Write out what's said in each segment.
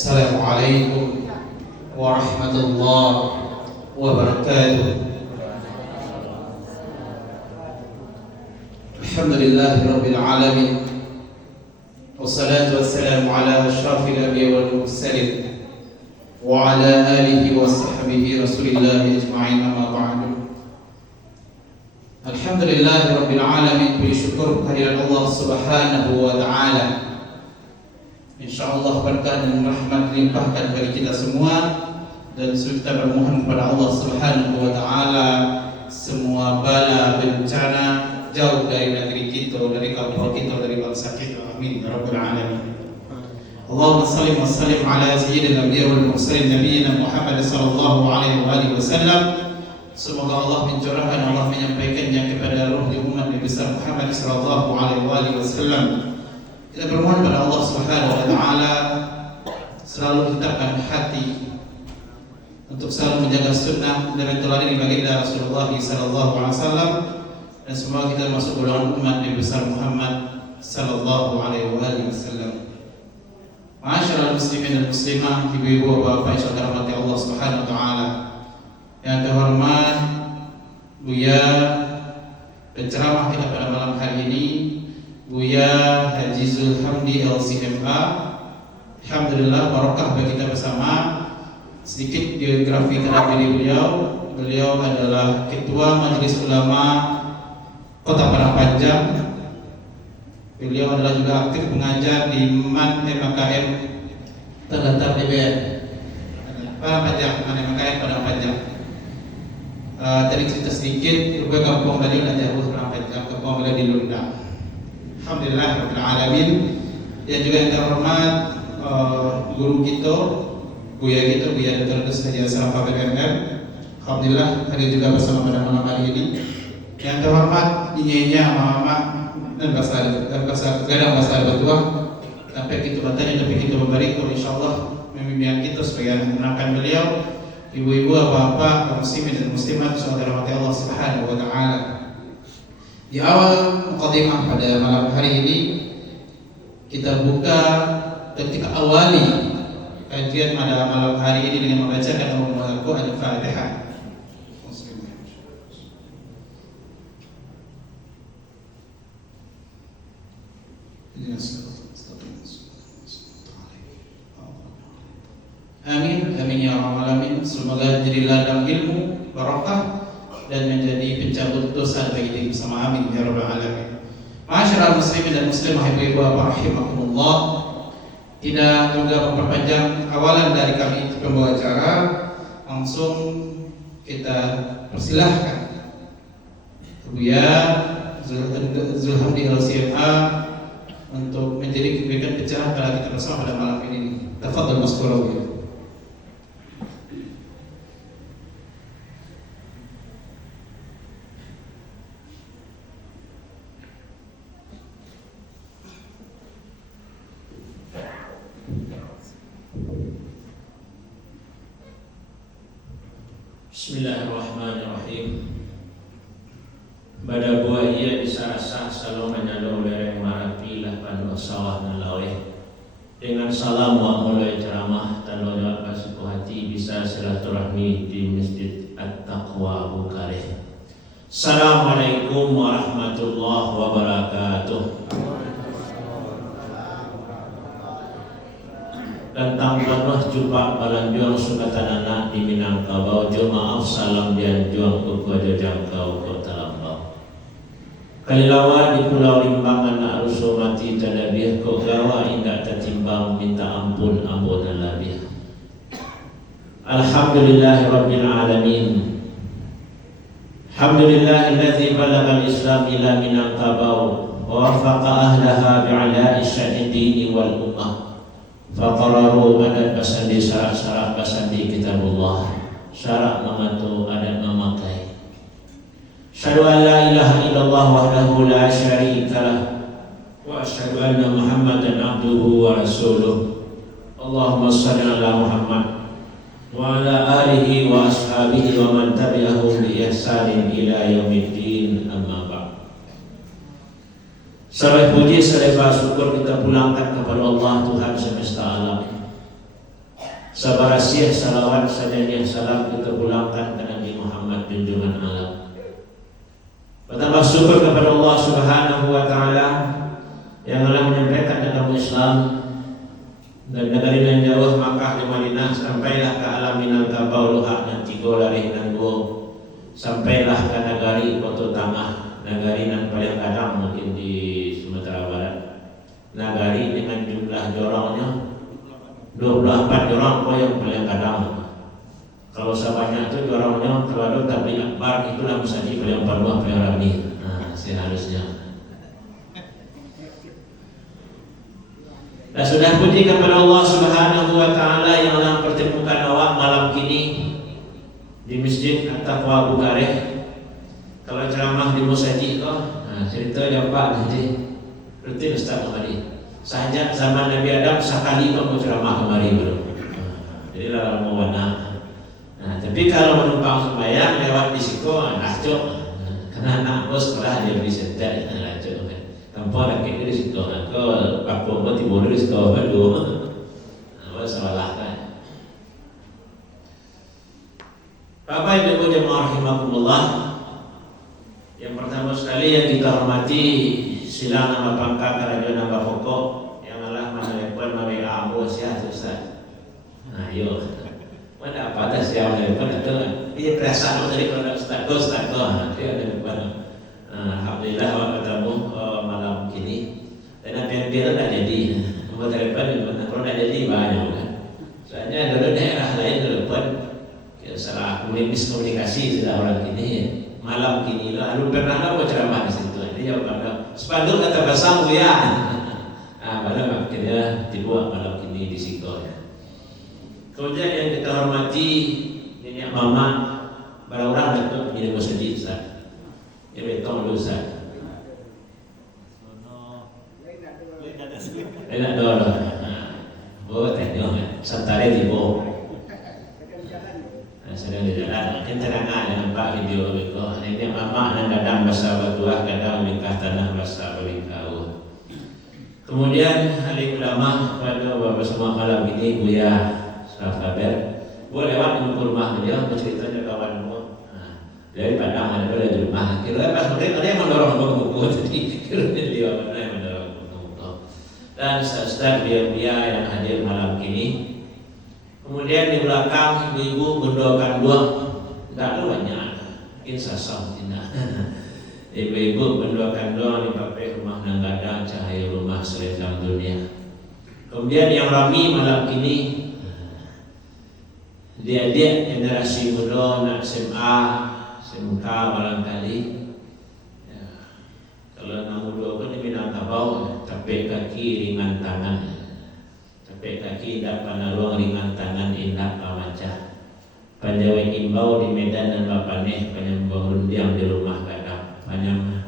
Assalamualaikum warahmatullahi wabarakatuh. Alhamdulillahirabbil alamin. Wassalatu wassalamu ala asyrafil anbiya'i wal mursalin wa ala alihi wa sahbihi rasulillahi ajma'in, amma ba'du. Alhamdulillahirabbil alamin. Puji syukur kehadirat Allah Subhanahu wa ta'ala. InsyaAllah berkah dan rahmat limpahkan bagi kita semua, dan kita bermohon kepada Allah Subhanahu wa ta'ala semua bala bencana jauh dari negeri kita, dari kampung kita, dari bangsa kita. Amin ya rabbal alamin. Allahumma salli wa sallim ala sayyidina anbiya wal mursalin nabiyina Muhammad sallallahu alaihi wa alihi wasallam. Semoga Allah mencurahkan, Allah menyampaikannya kepada ruh umat Nabi besar Muhammad sallallahu alaihi wa alihi wasallam. Kita bermohon kepada Allah Subhanahu wa ta'ala selalu tetapkan hati untuk selalu menjaga sunnah dan teladan baginda Rasulullah sallallahu alaihi wasallam, dan semoga kita masuk golongan umat Nabi besar Muhammad sallallahu alaihi wasallam. Ma'asyiral muslimin dan muslimah, ibu-ibu, bapak yang saudara rahmati Allah Subhanahu wa ta'ala, yang terhormat Buya penceramah kita pada malam hari ini, Buya Haji Zulhamdi LCMA. Alhamdulillah, barokah bagi kita bersama. Sedikit biografi tentang diri beliau. Beliau adalah Ketua Majelis Ulama Kota Padang Panjang. Beliau adalah juga aktif mengajar di MAN MKM terdaftar DBM Padang Panjang, MAN MKM Padang Panjang. Tadi cerita sedikit, gue kampung beliau dan jauh Padang Panjang, kampung beliau di Lunda. Alhamdulillah rabbil alamin. Dan juga yang terhormat guru kita, Buya kita, Buya Dr. Haji Asraf PPMM. Alhamdulillah hadir juga bersama pada malam hari ini. Yang terhormat dinyanyinya mama dan bahasa gadang bahasa Batua. Sampai kita bertanya, tapi kita memberi kalau insyaallah memimpin kita sebagai mengenalkan beliau. Ibu-ibu, bapak-bapak, muslimin dan muslimat, saudara mati Allah Subhanahu wa ta'ala. Di awal mukadimah pada malam hari ini, kita buka dan kita awali kajian pada malam hari ini dengan membacakan Al-Quran Al-Fatihah. Amin, amin ya rabbal alamin. Semoga jadi ladang ilmu, barakah, dan menjadi pencabut dosa bagi diri bersama. Amin ya rabbal alamin. Ma'asyiral muslimin dan muslimah, ibu-ibu bapak rahimakumullah. Tidak juga memperpanjang awalan dari kami pembawa acara, langsung kita persilahkan Buya Zulhamdi LCMA untuk menjadi kebaikan pencerahan pada kita bersama pada malam ini. Tafadhal maskurah Buya. Bismillahirrahmanirrahim. Pada buah ia bisa rasa salongan ada lereng marapi lapan sawah dan laweh. Dengan salam wa mulai ceramah dan doa basuh hati bisa silaturahmi di Masjid At-Taqwa Bukareh. Assalamualaikum warahmatullahi wabarakatuh. Tentang penuh jumpa balanjuang sukatan anak di Minangkabau. Jo maaf salam dan juang kepada jangkau kota Lambau. Kalilawa di Pulau Limbangan nak rusuh mati tadabih. Kau gawa indah tertimbang minta ampun ampunan labih. Alhamdulillahi rabbil alamin. Alhamdulillahilladzi balagal Islam ila Minangkabau wa wafaqa ahlaha bi'ala'i syahidini wal ummah. Faqararu adat basandi syarat-syarat basandi kitabullah, syarat mematuh adat memakai. Asyhadu an la ilaha illallah wahdahu la syarikalah wa asyhadu anna Muhammadan abduhu wa rasuluh. Allahumma shalli ala Muhammad wa ala alihi wa ashabihi wa man tabi'ahum bi ihsanin ila yaumiddin, amma ba'd. Salam puji serta syukur kita pulangkan kepada Allah Tuhan semesta alam. Sabarasiah salawat sanjanya salam kita pulangkan ke Nabi Muhammad junjungan alam. Bertambah syukur kepada Allah Subhanahu wa taala yang telah menyampaikan agama Islam dan negeri nan jauh Makkah di Madinah sampailah ke alam Minangkabau luhak nan tiga larih nan dua, sampailah ke negari Kota Tangah, negari nan paling kadang mungkin di Sumatera Barat, negari dengan jumlah jorongnya 24 jorong kok yang paling kadang. Kalau sebanyak itu jorongnya terlalu tapi akbar itulah musajid paling parwah paling rami. Nah, seharusnya. Dan sudah puji kepada Allah Subhanahu wa taala yang telah pertemukan awak malam kini di Masjid At-Taqwa Bukareh. Kalau ceramah di musajid kok, cerita yang Pak nanti rutin Ustaz kemari. Sejak zaman Nabi Adam sekali kok mau ceramah kemari belum. Jadi dalam mewana. Tapi kalau menumpang sembahyang lewat di situ, acok. Karena anak bos sekolah dia beri sedat, acok. Tanpa ada kek di situ, aku pakai buat tidur di situ dulu. Apa salah kan? Bapak Ibu jemaah rahimakumullah. Yang pertama sekali yang kita hormati silang nama pangkat kerajaan nama pokok yang Allah menelepon melalui ambo sihat Ustaz. Nah, yuk. Mana apa dah siapa menelepon itu? Dia perasaan dari kalau Ustaz dia menelepon. Alhamdulillah awak bertemu malam kini. Dan hampir-hampir tak jadi. Nombor telepon kalau tak jadi banyak kan. Soalnya dulu daerah lain telepon salah miskomunikasi sudah orang kini. Malam kini lalu pernah mau ceramah di situ. Dia jawab sepanduk kata bahasa ya. Pada akhirnya dibuat malam kini di situ. Kemudian yang kita hormati nenek mama, para orang datuk menjadi masjid Ustaz. Ya betul dulu Ustaz. Enak dulu. Oh tengok santare di bawah. Sedang di jalan. Kita dengan Pak video itu. Nenek mama dan kadang bahasa batuah, kadang nikah tanah bahasa berikau. Kemudian alim ulama pada beberapa semua malam ini Buya Sahabat boleh lewat di rumah dia berceritanya kawanmu. Dari Padang ada di rumah. Kira pas mereka dia mendorong buku jadi kira dia yang mendorong buku. Dan Ustaz dia yang hadir malam ini. Kemudian di belakang ibu-ibu mendoakan doa. Tak banyak. Mungkin sasam tidak. Ibu-ibu mendoakan doa di papai rumah nanggadang cahaya rumah selendang dunia. Kemudian yang rami malam ini dia generasi muda nak SMA, SMK barangkali. Ya. Kalau nak muda pun di Minangkabau, capek kaki ringan tangan. Capek kaki tak pandang ruang ringan tangan indah pamacah. Panjawai imbau di Medan dan Bapaneh, penyembah rundiang di rumah kadang.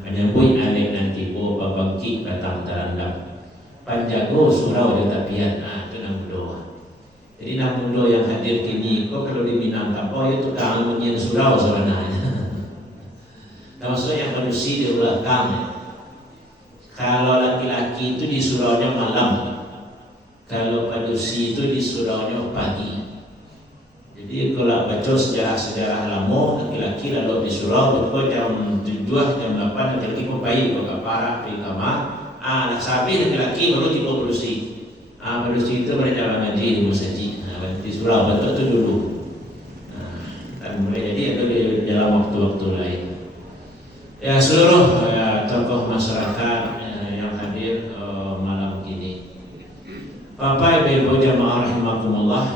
Penyembui alik dan tibo babangki batang terandam. Panjago surau di tapian. Itu nak muda. Jadi nak muda yang hadir kini, kok kalau di Minangkabau itu kangen menyian surau sebenarnya. Nah, maksudnya yang manusia di belakang. Kalau laki-laki itu di suraunya malam. Kalau manusia itu di suraunya pagi. Jadi kalau baca sejarah-sejarah lama, laki-laki lalu di surau, itu jam 7, jam 8, laki-laki pembaik, bukan parah, pergi kamar. Sapi laki-laki baru tiba berusi. Berusi itu mereka ngaji di masjid. Di surau betul itu dulu. Dan mulai jadi itu di dalam waktu-waktu lain. Ya seluruh tokoh masyarakat yang hadir malam ini. Bapak Ibu jamaah rahimakumullah.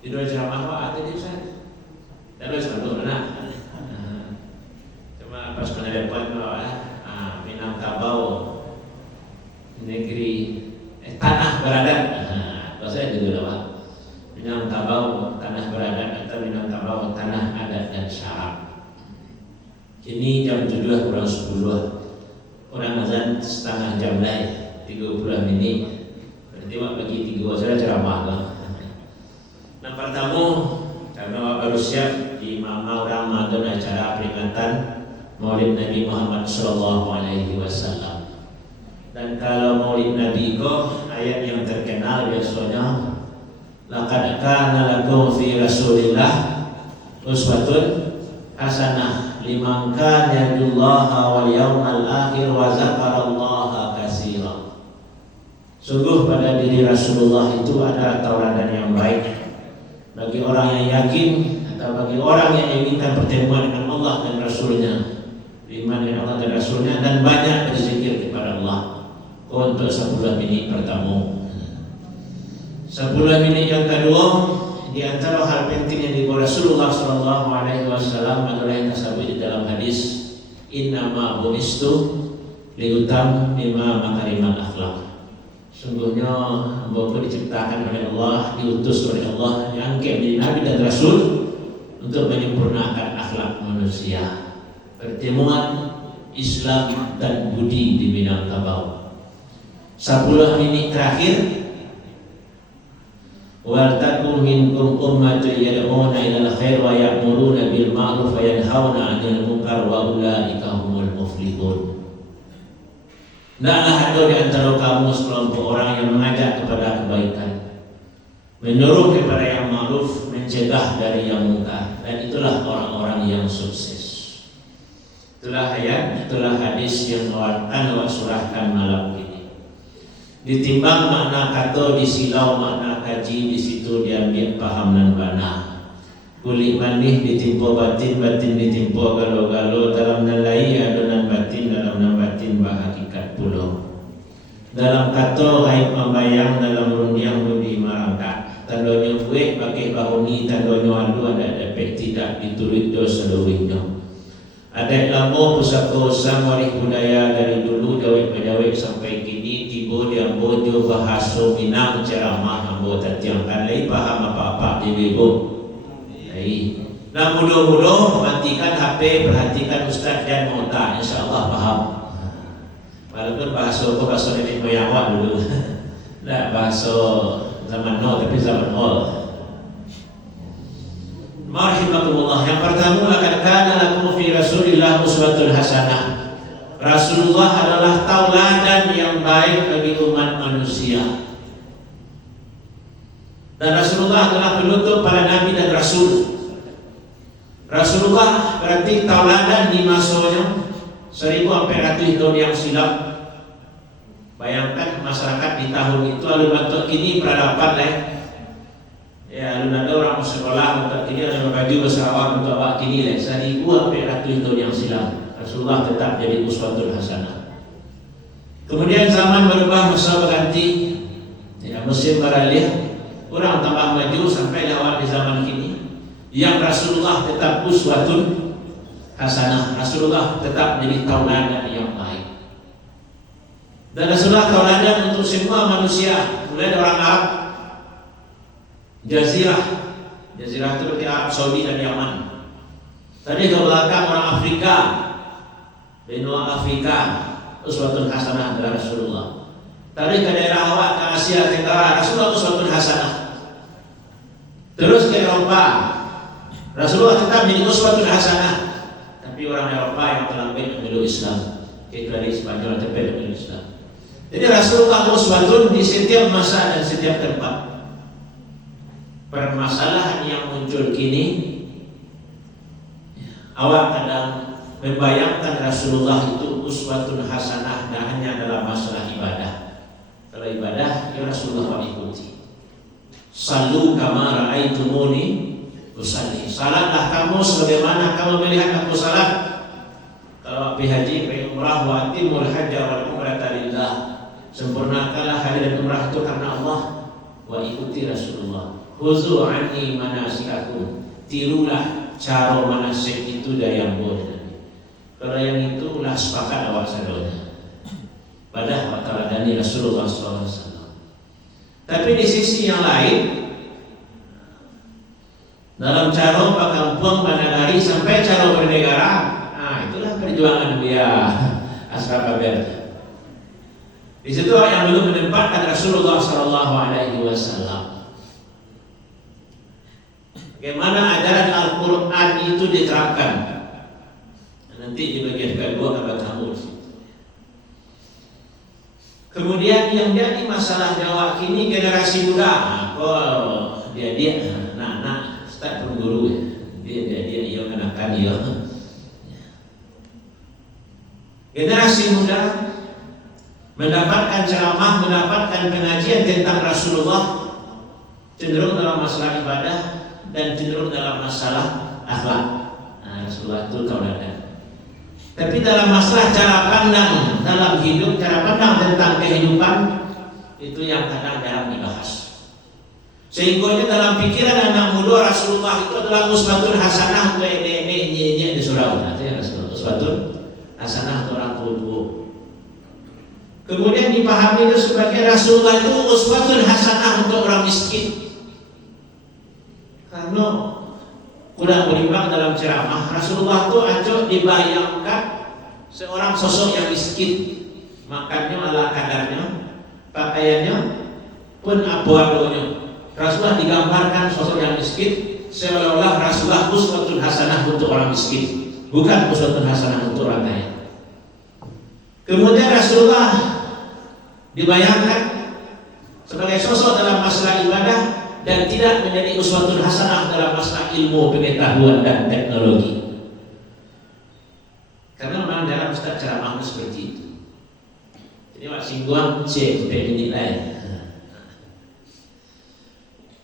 Di dua ceramah apa tadi Ustaz? Terus satu nak. Cuma pas kena dapat Minangkabau negeri tanah beradat. Bahasa juga Pak. Minangkabau tanah beradat atau Minangkabau tanah adat dan syarak. Kini jam 7 kurang 10. Orang azan setengah jam lagi 30 menit. Berarti bagi 3 saya ceramah lah. Nah pertama karena baru siap di Mama Ramadan acara peringatan Maulid Nabi Muhammad SAW. Dan kalau Maulid Nabi kok ayat yang terkenal biasanya laqad kana lakum fi Rasulillah uswatun hasanah liman kana yarjullaha wal yawmal akhir wa dzakarallaha katsiran. Sungguh pada diri Rasulullah itu ada tauladan yang baik bagi orang yang yakin atau bagi orang yang inginkan pertemuan dengan Allah dan Rasulnya, iman dengan Allah dan Rasulnya, dan banyak berzikir kepada Allah untuk 10 menit pertama. 10 menit yang kedua, di antara hal penting yang dibawa Rasulullah SAW adalah yang tersebut di dalam hadis, innama bu'istu liutammima makarimal akhlaq. Sungguhnya hamba-Ku diciptakan oleh Allah, diutus oleh Allah, diangkat menjadi Nabi dan Rasul untuk menyempurnakan akhlak manusia. Pertemuan Islam dan budi di Minangkabau. 10 menit terakhir, wal takum minkum ummatun yad'una ilal khair wa ya'muruna bil ma'ruf wa yanhauna 'anil munkar wa ulaika humul muflihun. Tidaklah ada di antara kamu sekelompok orang yang mengajak kepada kebaikan, menyuruh kepada yang ma'ruf, mencegah dari yang munkar, dan itulah orang-orang yang sukses. Itulah ayat, itulah hadis yang akan surahkan malam ini. Ditimbang makna kata, disilau makna kaji, di situ diambil paham dan bana. Kulit manih ditimpa batin, batin ditimpa galo-galo, dalam nalai adonan batin, dalam nan batin bahagikat pulau. Dalam kata haid membayang, dalam rundiang budi marangkat. Tandanya buih pakai bahuni, tandanya alu ada dapat tidak ditulis dos seluruhnya. Adat lama pusaka usang waris budaya dari dulu jawab-jawab sampai kini, tiba dia bojo bahasa Minang ceramah ambo tatiangkan lai paham apa-apa di bebo. Nah, mudah-mudahan matikan HP, perhatikan Ustaz dan Mota, insyaAllah paham. Walaupun bahasa nenek moyang awak dulu, nah bahasa zaman now tapi zaman old. Marhimakumullah. Yang pertama, laqad kana lakum fi Rasulillah uswatun hasanah. Rasulullah adalah tauladan yang baik bagi umat manusia. Dan Rasulullah adalah penutup para nabi dan rasul. Rasulullah berarti tauladan di masanya 1400 tahun yang silam. Bayangkan masyarakat di tahun itu alun batuk kini peradaban lah. Ya, alun ada orang sekolah untuk kini ada baju bersawak untuk awak kini lah. 1400 tahun yang silam. Rasulullah tetap jadi uswatul hasanah. Kemudian zaman berubah, masa berganti, ya, musim beralih, orang tambah maju sampai lewat di zaman kini. Yang Rasulullah tetap uswatun hasanah. Rasulullah tetap menjadi tauladan yang baik. Dan Rasulullah tauladan untuk semua manusia, mulai dari orang Arab, Jazirah itu berarti Arab Saudi dan Yaman. Tadi ke belakang orang Afrika, benua Afrika, uswatun hasanah dari Rasulullah. Tadi ke daerah awak, ke Asia Tenggara, Rasulullah uswatun hasanah. Terus ke Eropa, Rasulullah tetap menjadi uswatun hasanah. Tapi orang Eropa yang terlambat memeluk Islam, kecuali Spanyol terlambat memeluk Islam. Jadi Rasulullah uswatun di setiap masa dan setiap tempat. Permasalahan yang muncul kini, awak kadang membayangkan Rasulullah itu uswatun hasanah dan hanya dalam masalah ibadah. Kalau ibadah, ya Rasulullah ikuti. Sallu kama ra'aitumuni usalli. Salatlah kamu sebagaimana kamu melihat aku salat. Kalau pergi haji, pergi umrah, wa atimul hajja wal umrata lillah. Sempurnakanlah haji dan umrah itu karena Allah. Wa ikuti Rasulullah. Khuzu anni manasikakum. Tirulah cara manasik itu dari yang boleh. Kalau yang itu lah sepakat awak sadona. Pada wa taladani Rasulullah SAW. Tapi di sisi yang lain, dalam cara pakampung, pada lari sampai cara bernegara, nah itulah perjuangan dia Ashraf Abel. Di situ yang belum menempatkan Rasulullah SAW. Bagaimana ajaran Al-Quran itu diterapkan? Nanti di bagian kedua akan bertemu. Kemudian yang jadi masalah Jawa kini generasi muda. dia anak Ustaz pun guru ya. Dia ia kenakan dia. Generasi muda mendapatkan ceramah, mendapatkan pengajian tentang Rasulullah cenderung dalam masalah ibadah dan cenderung dalam masalah akhlak. Rasulullah itu tauladan. Tapi dalam masalah cara pandang dalam hidup, cara pandang tentang kehidupan itu yang kadang jarang dibahas. Sehingga dalam pikiran anak muda Rasulullah itu adalah uswatun hasanah untuk ini di surau. Nanti Rasulullah uswatun hasanah untuk orang tua. Kemudian dipahami itu sebagai Rasulullah itu uswatun hasanah untuk orang miskin. Karena kurang berimbang dalam ceramah, Rasulullah itu acok dibayangkan seorang sosok yang miskin, makannya ala kadarnya, pakaiannya pun apa adanya. Rasulullah digambarkan sosok yang miskin seolah-olah Rasulullah uswatun hasanah untuk orang miskin, bukan uswatun hasanah untuk orang kaya. Kemudian Rasulullah dibayangkan sebagai sosok dalam masalah ibadah dan tidak menjadi uswatun hasanah dalam masalah ilmu, pengetahuan dan teknologi. Karena memang dalam Ustaz ceramah seperti itu. Jadi mak singguang cek penilai.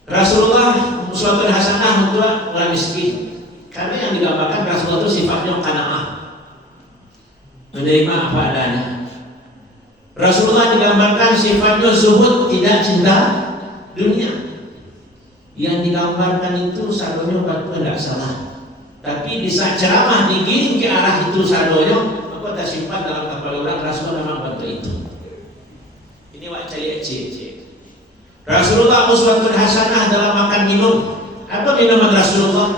Rasulullah uswatun hasanah untuk orang miskin. Karena yang digambarkan Rasulullah itu sifatnya qanaah, menerima apa adanya. Rasulullah digambarkan sifatnya zuhud, tidak cinta dunia. Yang digambarkan itu sadonya batu tidak salah. Tapi di saat ceramah digiring ke arah itu sadonya, maka tak simpan dalam kepala orang Rasulullah memang batu itu. Ini wak cari cek. Rasulullah uswatun hasanah dalam makan minum. Apa minuman Rasulullah?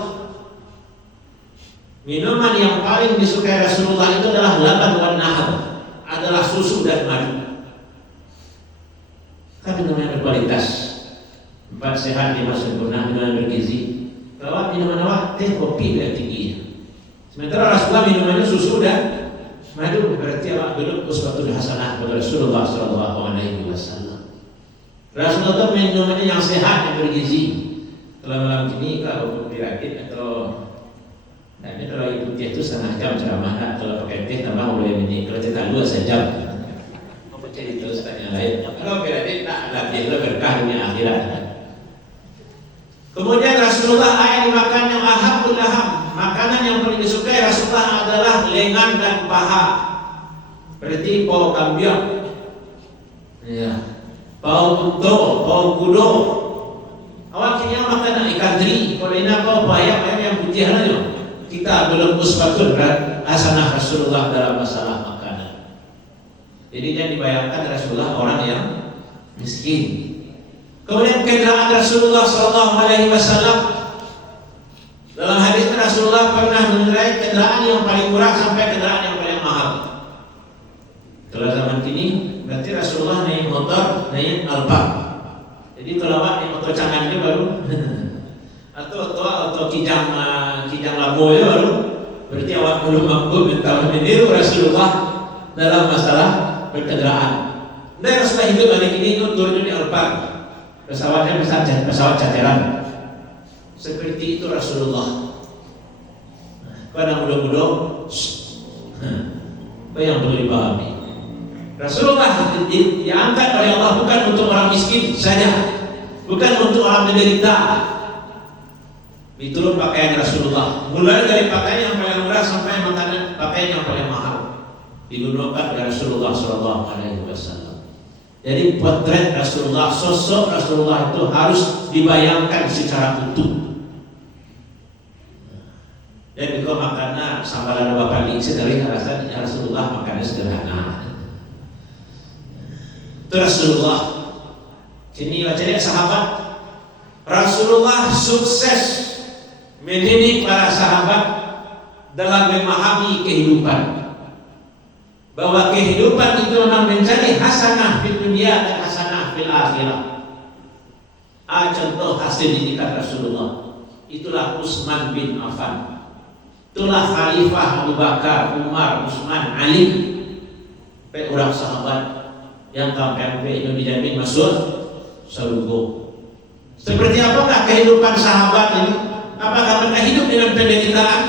Minuman yang paling disukai Rasulullah itu adalah laban wan nahar, adalah susu dan madu. Kan minuman berkualitas, 4 sehat 5 sempurna, minuman bergizi. Kalau minuman awak teh kopi dan tinggi. Sementara Rasulullah minumannya susu dan madu, berarti awak belum uswatun hasanah pada Rasulullah sallallahu alaihi wasallam. Rasulullah itu minumannya yang sehat, yang bergizi. Kalau malam ini kalau dirakit atau nanti kalau ibu teh itu 1/2 jam ceramah, kalau pakai teh tambah boleh ini. Kalau cetak 2 sejam. Apa jadi terus tanya lain? Kalau berarti tak ada dia berkah dunia akhirat. Kemudian Rasulullah ayat dimakan yang ahabul laham, makanan yang paling disukai Rasulullah adalah lengan dan paha. Berarti bau kambing, ya, bau unta, bau kudo. Awak kini makan ikan teri, kalau ini apa ayam yang putih aja. Kita belum uswatun hasanah Rasulullah dalam masalah makanan. Jadi yang dibayangkan Rasulullah orang yang miskin. Kemudian kendaraan Rasulullah sallallahu alaihi wasallam, dalam hadis Rasulullah pernah mengendarai kendaraan yang paling murah sampai kendaraan yang paling mahal. Kalau zaman kini berarti Rasulullah naik motor, naik Alfa. Jadi kalau awak naik motor canggih itu baru atau kijang labo ya baru berarti awak belum mampu meniru Rasulullah dalam masalah berkendaraan. Dan Rasulullah hidup hari ini turun di Alfa. Pesawatnya pesawat cateran. Seperti itu Rasulullah. Pada mudah-mudahan apa yang perlu dipahami, Rasulullah diangkat oleh Allah bukan untuk orang miskin saja, bukan untuk orang menderita. Itu pakaian Rasulullah, mulai dari pakaian yang paling murah sampai makanan pakaian yang paling mahal digunakan oleh Rasulullah sallallahu alaihi wasallam. Jadi potret Rasulullah, sosok Rasulullah itu harus dibayangkan secara utuh. Dan kalau makannya sambalan bapak lingsi dari alasan Rasulullah makannya sederhana. Itu Rasulullah. Sini baca sahabat. Rasulullah sukses mendidik para sahabat dalam memahami kehidupan. Bahwa kehidupan itu memang mencari hasanah fil dunia dan hasanah fil akhirah. Contoh hasil didikan Rasulullah, itulah Utsman bin Affan, itulah Khalifah Abu Bakar, Umar, Utsman, Ali, orang sahabat yang sampai itu dijamin masuk surga. Seperti apakah kehidupan sahabat ini? Apakah mereka hidup dengan penderitaan?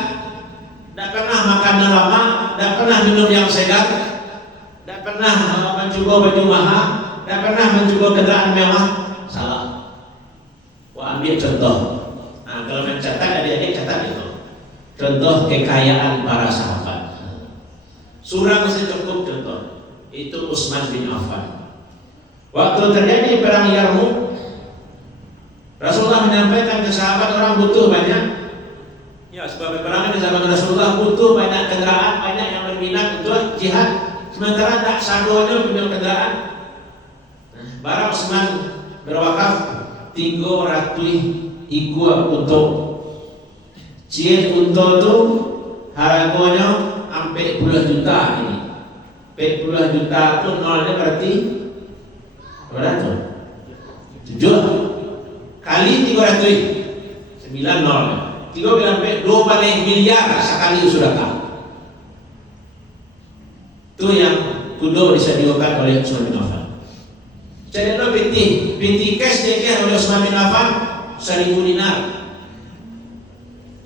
Tidak pernah makan lama, tidak pernah minum yang segar, tidak pernah mencukup baju mahal, tidak pernah mencukup kendaraan mewah. Salah. Wah, ambil contoh. Nah, kalau mencatat adik-adik catat itu. Contoh kekayaan para sahabat. Surah masih cukup contoh. Itu Utsman bin Affan. Waktu terjadi perang Yarmuk, Rasulullah menyampaikan ke sahabat orang butuh banyak. Ya, sebab peperangan di zaman Rasulullah butuh banyak kendaraan, banyak yang berminat untuk jihad. Sementara tak sadonya punya kendaraan. Barang Utsman berwakaf 300 ekor unta. Cie unta tu harganya sampai puluh juta ini. 40 juta tu nolnya berarti berapa? 7 kali 300 9 nol. 3 sampai 2 miliar sekali sudah tahu. Itu yang kudo disediakan oleh Utsman bin Affan. Jadi lo binti cash dia oleh Utsman bin Affan 1.000 dinar.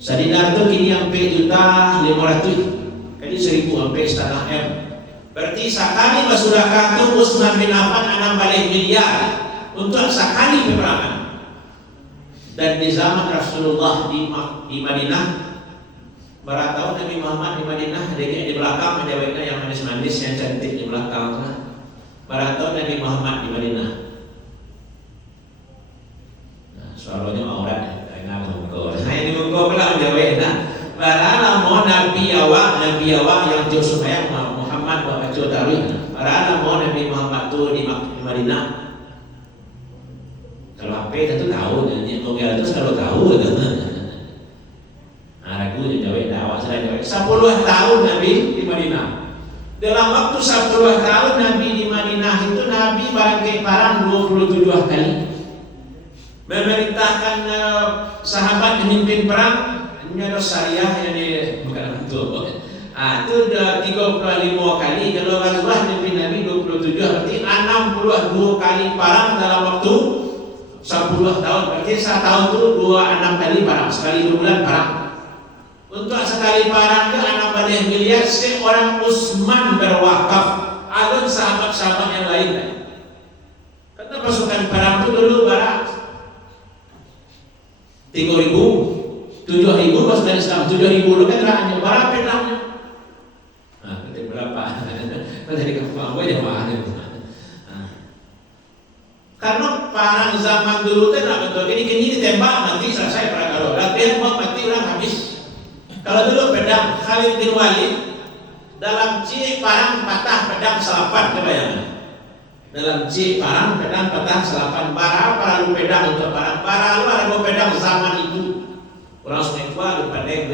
Sadinar itu kini sampai 1.500.000. Kali 1.000 sampai setengah M. Berarti sekali bersedekah itu Utsman bin Affan 6 miliar untuk sekali peperangan. Dan di zaman Rasulullah di Madinah, berapa tahun Nabi Muhammad di Madinah, adiknya di belakang, adiknya yang manis-manis, yang cantik di belakang. Berapa tahun Nabi Muhammad di Madinah? Nah, suaranya aurat, enggak mengko. Saya di mengko pula jawab nah. Barang mau Nabi awak yang jauh supaya Muhammad wa baca tarawih. Barang mau Nabi Muhammad tu di Madinah. Kalau HP itu tahu, jadi mobil itu selalu tahu. Nah, aku jawab awak saya jawab 10 tahun Nabi di Madinah. Dalam waktu 10 tahun Nabi di Madinah itu Nabi bangkit perang 27 kali. Memerintahkan sahabat memimpin perang. Ini ada syariah yang bukan itu. Itu udah 35 kali. Kalau Rasulullah memimpin Nabi 27 berarti 62 kali perang dalam waktu 10 tahun. Berarti 1 tahun itu 26 kali perang. Sekali 2 bulan perang. Untuk sekali perang itu 6 miliar. Seorang Utsman berwakaf. Alun sahabat-sahabat yang lain. Karena pasukan perang itu dulu barat 3.000 7.000 pasukan Islam, 7.000 lu kan rakyatnya, berapa pedangnya? Nah, itu berapa? Dari kampung gue jemaah itu. Karena perang zaman dulu itu tidak betul. Gini ditembak mati selesai perang. Kalau latihan mati orang habis. Kalau dulu pedang Khalid bin Walid dalam cik perang patah pedang selapan, kebayangkan? Dalam cik perang pedang patah selapan. Para lu pedang untuk perang. Para lu ada pedang zaman itu. Orang semua lupa deh,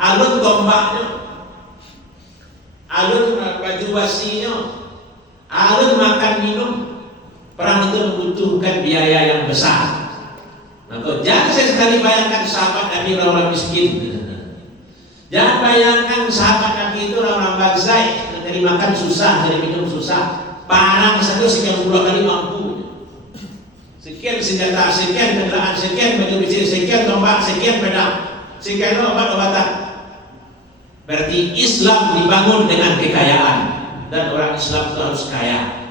alun tombaknya, alun baju basinya, alun makan minum. Perang itu membutuhkan biaya yang besar. Maka jangan sekali bayangkan sahabat Nabi orang miskin. Jangan bayangkan sahabat Nabi itu orang bagsai, dari makan susah, dari minum susah. Perang satu sekian puluh kali mampu. Sekian senjata, sekian kendaraan, sekian baju besi, sekian tombak, sekian pedang, sekian obat-obatan. Berarti Islam dibangun dengan kekayaan dan orang Islam itu harus kaya.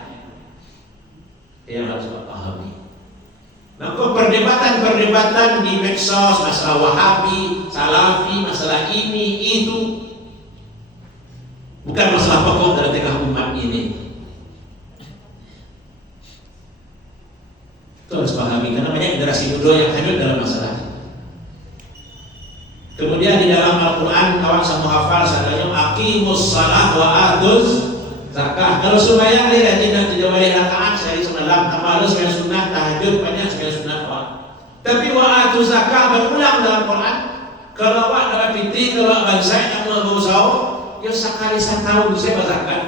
Yang harus kita pahami. Maka perdebatan di medsos masalah Wahabi, Salafi, masalah ini itu bukan masalah pokok dalam tengah umat ini. Itu harus pahami karena banyak generasi muda yang hanyut dalam masalah. Kemudian di dalam Al-Quran kawan sama hafal sadanya aqimus shalah wa atuz zakah. Kalau sembahyang dia rajin dan 7 rakaat sehari semalam, amal sembahyang sunat, tahajud banyak sembahyang sunat. Tapi wa atuz zakah berulang dalam Quran. Kalau awak dalam fitih, kalau bangsa yang mau usaha, ya sekali setahun saya berzakat.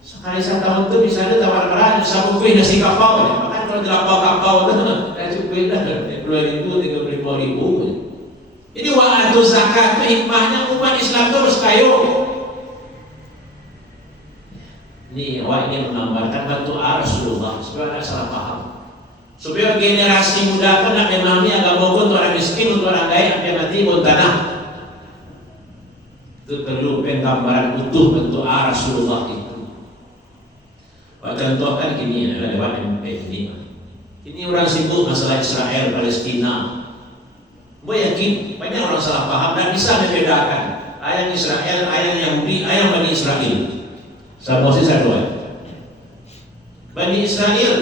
Sekali setahun itu misalnya tawar merah, sabu kuih nasi kapau. Kalau kapau itu tidak cukup dah 20.000, 35.000. Jadi waktu zakat itu hikmahnya umat Islam itu harus kaya. Ini awak ingin menggambarkan batu Rasulullah supaya tidak salah paham. Supaya generasi muda pun nak memahami agama pun orang miskin, untuk orang kaya, yang mati pun tanah. Itu perlu penggambaran utuh bentuk Rasulullah itu. Contohkan ini adalah lewat MP5. Ini orang sibuk masalah Israel Palestina. Gue yakin banyak orang salah paham dan bisa membedakan ayat Israel, ayat Yahudi, ayat Bani Israel. Saya dua. Bani Israel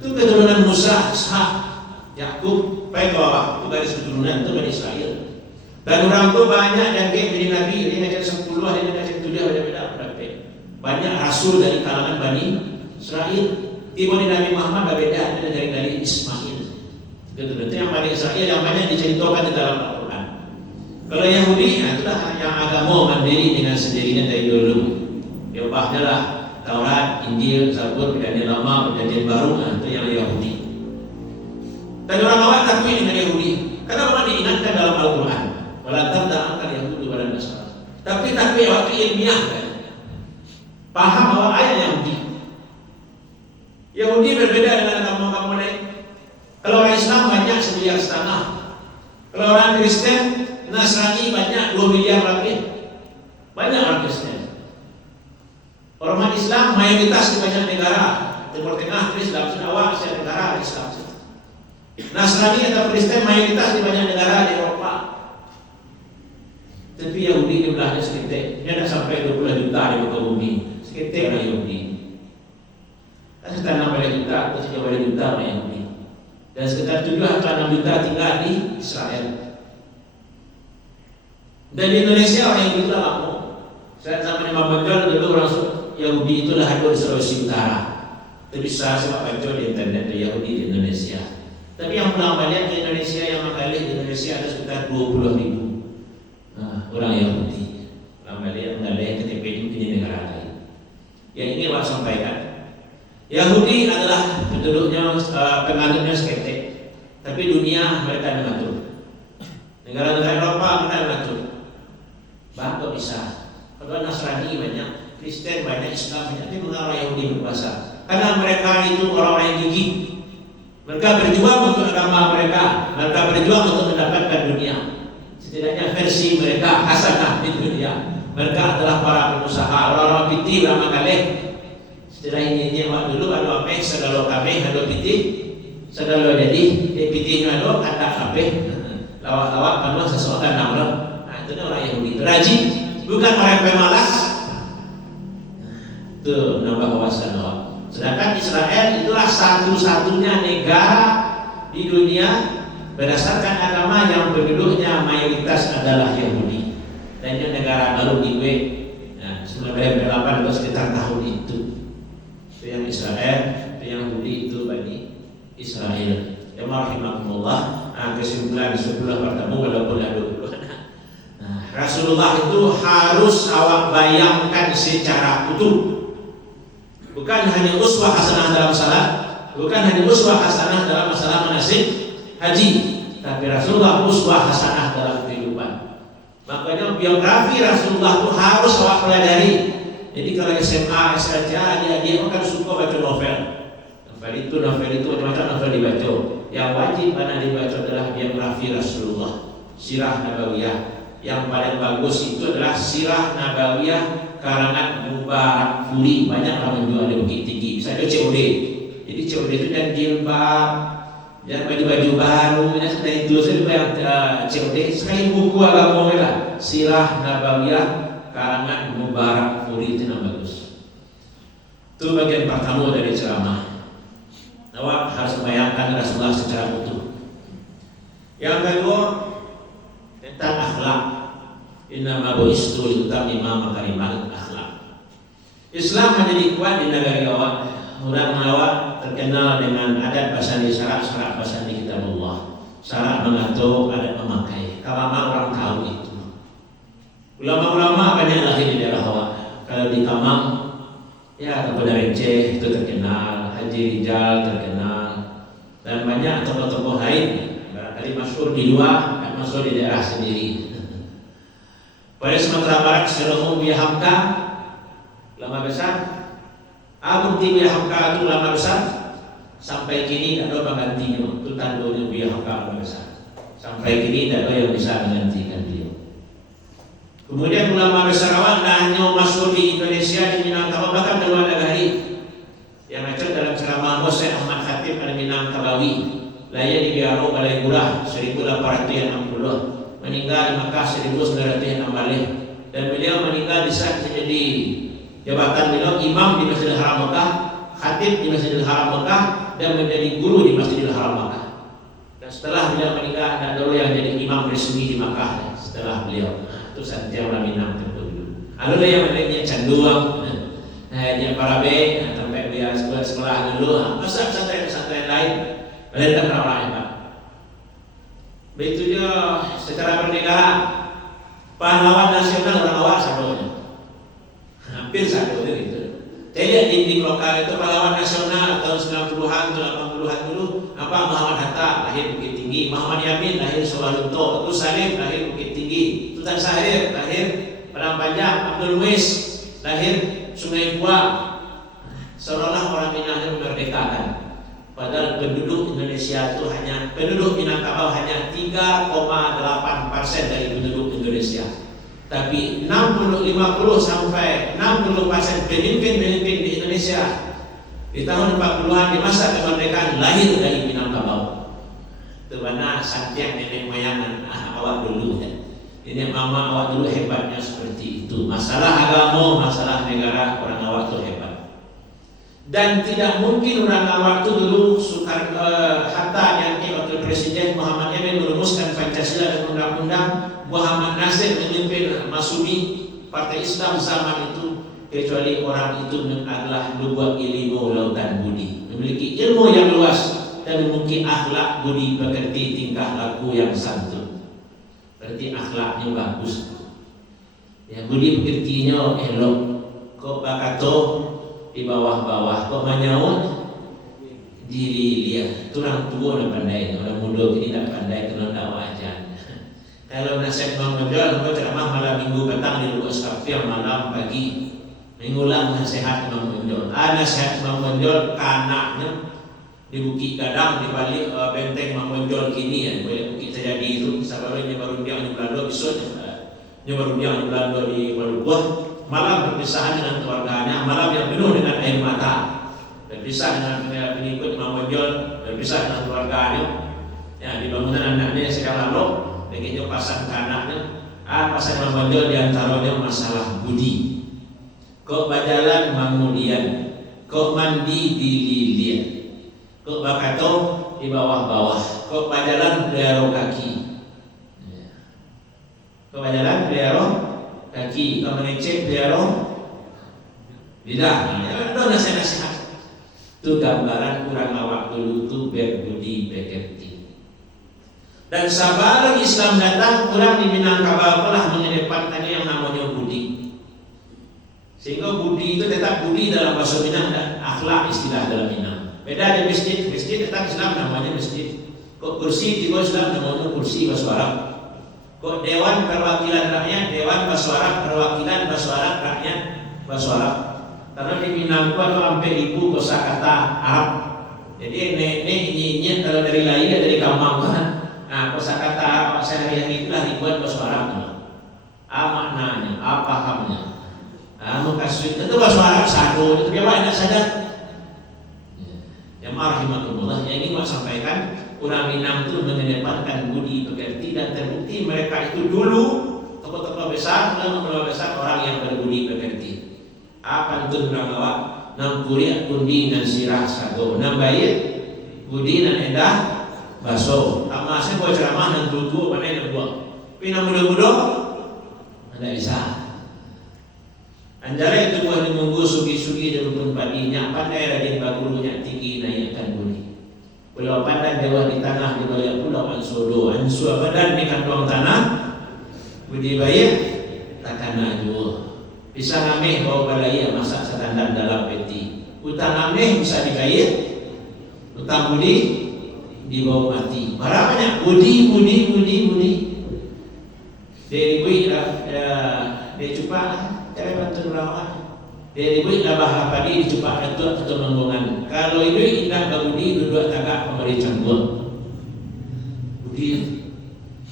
itu keturunan Musa, Ishak, Yakub, baik bawah itu garis keturunan itu Bani Israel. Dan orang itu banyak dan menjadi nabi, dia ngajak 10, dia ngajak 7, beda-beda berapa. Banyak rasul dari kalangan Bani Israel. Tiba di Nabi Muhammad berbeda dari Ismail. Itu yang Bani Israel yang banyak diceritakan di dalam Al-Quran. Kalau Yahudi, itulah yang agama mandiri dengan sendirinya dari dulu. Diubahnya lah Taurat, Injil, Zabur, Perjanjian Lama, Perjanjian Baru, itu yang Yahudi. Dan orang awam takut dengan Yahudi. Karena memang diingatkan dalam Al-Quran. Walantar da'angkan Yahudi walan Nasara. Tapi waktu ilmiah kan? Paham bahwa ayat Yahudi. Yahudi berbeda dengan agama-agama lain. Kalau orang Islam banyak 1,5 miliar. Kalau orang Kristen, Nasrani banyak 2 miliar lebih. Banyak orang Kristen. Orang Islam mayoritas di banyak negara. Timur Tengah, Islam, Jawa, Asia Tenggara, Islam. Nasrani atau Kristen mayoritas di banyak negara di Eropa. Tapi Yahudi jumlahnya sekitar, dia tidak sampai 20 juta di muka bumi. Sekitar orang Yahudi. Sekitar 6 juta atau 3 juta orang Yahudi. Dan sekitar 7 atau 6 juta tinggal di Israel. Dan di Indonesia orang Yahudi itu lama. Saya sama Imam Banjol dulu orang Yahudi itulah ada di Sulawesi Utara. Itu bisa sebab baca di internet di Yahudi di Indonesia. Tapi yang pulang banyak di Indonesia, yang mengalih di Indonesia ada sekitar 20.000 orang Yahudi. Orang balik yang mengalih KTP di negara lain. Yang ingin saya sampaikan, Yahudi adalah penduduknya, penganutnya seketik. Tapi dunia mereka mengatur. Negara-negara Eropa mereka mengatur. Bahkan bisa. Kalau Nasrani banyak, Kristen banyak, Islam banyak, tapi mengapa Yahudi berkuasa? Karena mereka itu orang-orang yang gigih. Mereka berjuang untuk agama mereka. Mereka berjuang untuk mendapatkan dunia. Setidaknya versi mereka hasanah di dunia. Mereka adalah para pengusaha, orang-orang piti, orang kalih. Setelah ini waktu dulu ada apa? Segala kami ada piti, segala jadi pitinya ada apa? Lawak-lawak penuh sesuatu nama. Nah itu orang Yahudi rajin, bukan orang pemalas. Itu nambah wawasan awak. Sedangkan Israel itulah satu-satunya negara di dunia berdasarkan agama yang penduduknya mayoritas adalah Yahudi. Dan itu negara baru di Kuwait. Nah, 1948 itu sekitar tahun itu. Itu yang Israel, itu yang Yahudi, itu Bani Israel. Ya rahimahumullah. Kesimpulan sebelah bertemu walaupun ada 20. Nah, Rasulullah itu harus awak bayangkan secara utuh. Bukan hanya uswah hasanah dalam salat, bukan hanya uswah hasanah dalam masalah manasik haji, tapi Rasulullah uswah hasanah dalam kehidupan. Makanya biografi Rasulullah itu harus awak pelajari. Jadi kalau SMA, SKJ, dia akan suka baca novel. Novel itu macam-macam novel dibaca. Yang wajib mana dibaca adalah biografi Rasulullah, sirah nabawiyah. Yang paling bagus itu adalah sirah nabawiyah karangan Mubarak Furi. Banyak orang menjual di Bukit Tinggi. Bisa ada COD. Jadi COD itu dan jilbab, dan baju-baju baru. Dan itu saya yang COD. Sekali buku agama lah. Sirah Nabawiyah karangan Mubarak Furi itu yang bagus. Itu bagian pertama dari ceramah. Awak harus membayangkan Rasulullah secara utuh. Yang kedua tentang akhlak. Innama bu'istu liutammima makarimal akhlak. Islam menjadi kuat di negara awak. Orang awak terkenal dengan adat basani, syarat basani kitabullah. Syarat mengatur, adat memakai. Kalau orang tahu itu. Ulama-ulama banyak lahir di daerah awak. Kalau di Kamang, ya kepada Receh itu terkenal, Haji Rijal terkenal, dan banyak tokoh-tokoh lain. Barangkali masyhur di luar, dan masyhur di daerah sendiri. Pada Sumatera Barat, Syekh Buya Hamka, ulama besar. Abu Buya Hamka itu ulama besar. Sampai kini tak ada penggantinya. Itu tandanya beliau hakam besar. Sampai kini tak ada yang bisa menggantikan beliau. Kemudian ulama besarawan tak hanya masuk di Indonesia, di Minangkabau, bahkan di luar negeri. Yang ada dalam ceramah Syekh Ahmad Khatib Al-Minangkabawi, lahir di Biaro, Balai Gurah 1860, meninggal di Makkah 1960, dan beliau meninggal di saat menjadi jabatan beliau imam di Masjidil Haram Makkah, khatib di Masjidil Haram Makkah, dan menjadi guru di Masjidil Haram Makkah. Dan setelah beliau meninggal, ada dulu yang jadi imam resmi di Makkah setelah beliau. Itu saja orang Minang dulu. Ada yang menjadi canduang, dia para be, sampai dia sekolah dulu, masa pesantren lain, belajar orang Pak. Begitu juga secara pernikahan, pahlawan nasional orang awak satunya, hampir satu itu. Jadi dinding lokal itu pahlawan nasional tahun 90-an atau 80-an dulu, apa Muhammad Hatta lahir Bukit Tinggi, Muhammad Yamin lahir Sawalunto, Abdul Salim lahir Bukit Tinggi, Sultan Syahrir lahir Padang Panjang, Abdul Muiz lahir Sungai Buah. Seolah-olah orang Minang memerdekakan. Padahal penduduk Indonesia itu penduduk Minangkabau hanya 3,8% dari penduduk Indonesia. Tapi 50 sampai 60% pemimpin di Indonesia di tahun 40-an di masa kemerdekaan lahir dari Minangkabau. Itu mana santiang nenek moyang awak dulu ya. Ini mama awak dulu hebatnya seperti itu. Masalah agama, masalah negara, orang awak itu hebat. Dan tidak mungkin orang awak itu dulu Hatta yang wakil presiden Muhammad Yamin merumuskan Pancasila dan undang-undang, Muhammad Nasir memimpin Masumi Partai Islam zaman itu, kecuali orang itu adalah dua ilmu lautan budi, memiliki ilmu yang luas dan memiliki akhlak budi pekerti, tingkah laku yang santun. Berarti akhlaknya bagus. Ya, budi pekertinya elok. Kok bakato di bawah-bawah, kok menyaut diri dia. Itu orang tua yang pandai, orang muda ini tak pandai kena dakwah aja. Kalau nasihat Imam Ghazali, kalau ceramah malam minggu petang di luar Skafir, malam pagi mengulang nasihat Imam Ghazali. Nasihat Imam Ghazali kanaknya di Bukit Gadang, di balik benteng Imam Ghazali kini ya, Bukit Terjadi itu. Sabarnya baru dia di Belanda, besoknya baru dia di Belanda di Walubuah. Malam berpisahan dengan keluarganya, malam yang penuh dengan air mata. Berpisah dengan pengikut Imam Ghazali, berpisah dengan keluarganya. Ya, di bangunan anaknya sekarang lalu. Begitu pasang ke anaknya, pasang Imam Ghazali diantaranya masalah budi. Kok bajalan kemudian, kok mandi di lilian, kok bakato di bawah-bawah, kok bajalan pelihara kaki, kok bajalan pelihara kaki, kok mengecek pelihara lidah. Ada nasihat-nasihat. Itu gambaran kurang awak dulu tu berbudi pekerti. Dan sabar Islam datang, orang di Minangkabau telah mengedepankannya yang namanya budi. Sehingga budi itu tetap budi dalam bahasa Minang dan akhlak istilah dalam Minang. Beda di masjid tetap Islam namanya masjid. Kok kursi di Islam namanya kursi bahasa Arab. Kok Dewan Perwakilan Rakyat, Dewan Baswarak Perwakilan Baswarak Rakyat bahasa Arab. Karena di Minangkabau itu hampir 1000 kosakata Arab. Jadi nenek nyinyir kalau dari lahir dari kampung kan. Nah, kosakata Arab sehari-hari itulah dibuat bahasa Arab. Maknanya, pahamnya. Mengkasih itu bahasa Arab satu, itu dia banyak sadar. Ya marhamatullah, yang ini mau sampaikan, orang Minang itu mengedepankan budi pekerti dan terbukti mereka itu dulu tokoh-tokoh besar, ulama besar orang yang berbudi pekerti. Apa itu orang awak? Nam kuliah kundi dan sirah sago, nam bayar budi dan endah baso. Saya buat ceramah dan tutu mana yang buat. Pina muda-muda tidak bisa. Anjara itu buat menunggu sugi-sugi dan rukun padinya. Pandai rajin bagurunya tinggi naikkan budi. Pulau Pandan dewa di tanah di bawah pulau Ansodo. Ansu abadan di kantong tanah. Budi bayar takkan najwa. Bisa ngameh bawa balaya masak standar dalam peti. Utang ngameh bisa dibayar. Utang budi dibawa mati. Barangnya budi. Dari bui dia cuba cara bantu lawan. Dari ibu nabah padi dicepak ketuk atau menggongan. Kalau ibu indah bagudi duduk tagak pemberi canggung. Budi.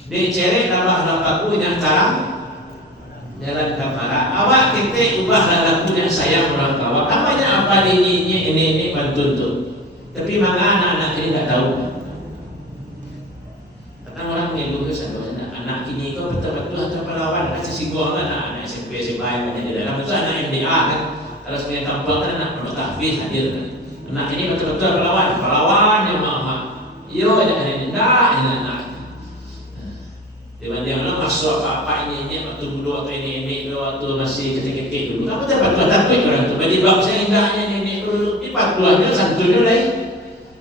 Di cerek nabah lapaku yang tarang jalan kapara. Awak kita ubah laku yang sayang orang kawak. Apanya apa ini bantu tu. Tapi mana anak-anak ini tak tahu. Karena orang mengeluh anak ini kau betul-betul atau pelawan kasih singgung anak SMP SMA yang di dalam itu anak MDA kan. Kalau sebagai kampung kan anak penuh tahfiz hadir. Anak ini betul-betul pelawan yang mama. Yo ini anak. Dibanding orang masuk apa ini waktu dulu atau ini waktu masih kecil-kecil dulu. Kamu dapat takut orang tu. Bagi bangsa indahnya ini dulu. Ini patuannya santunnya lain.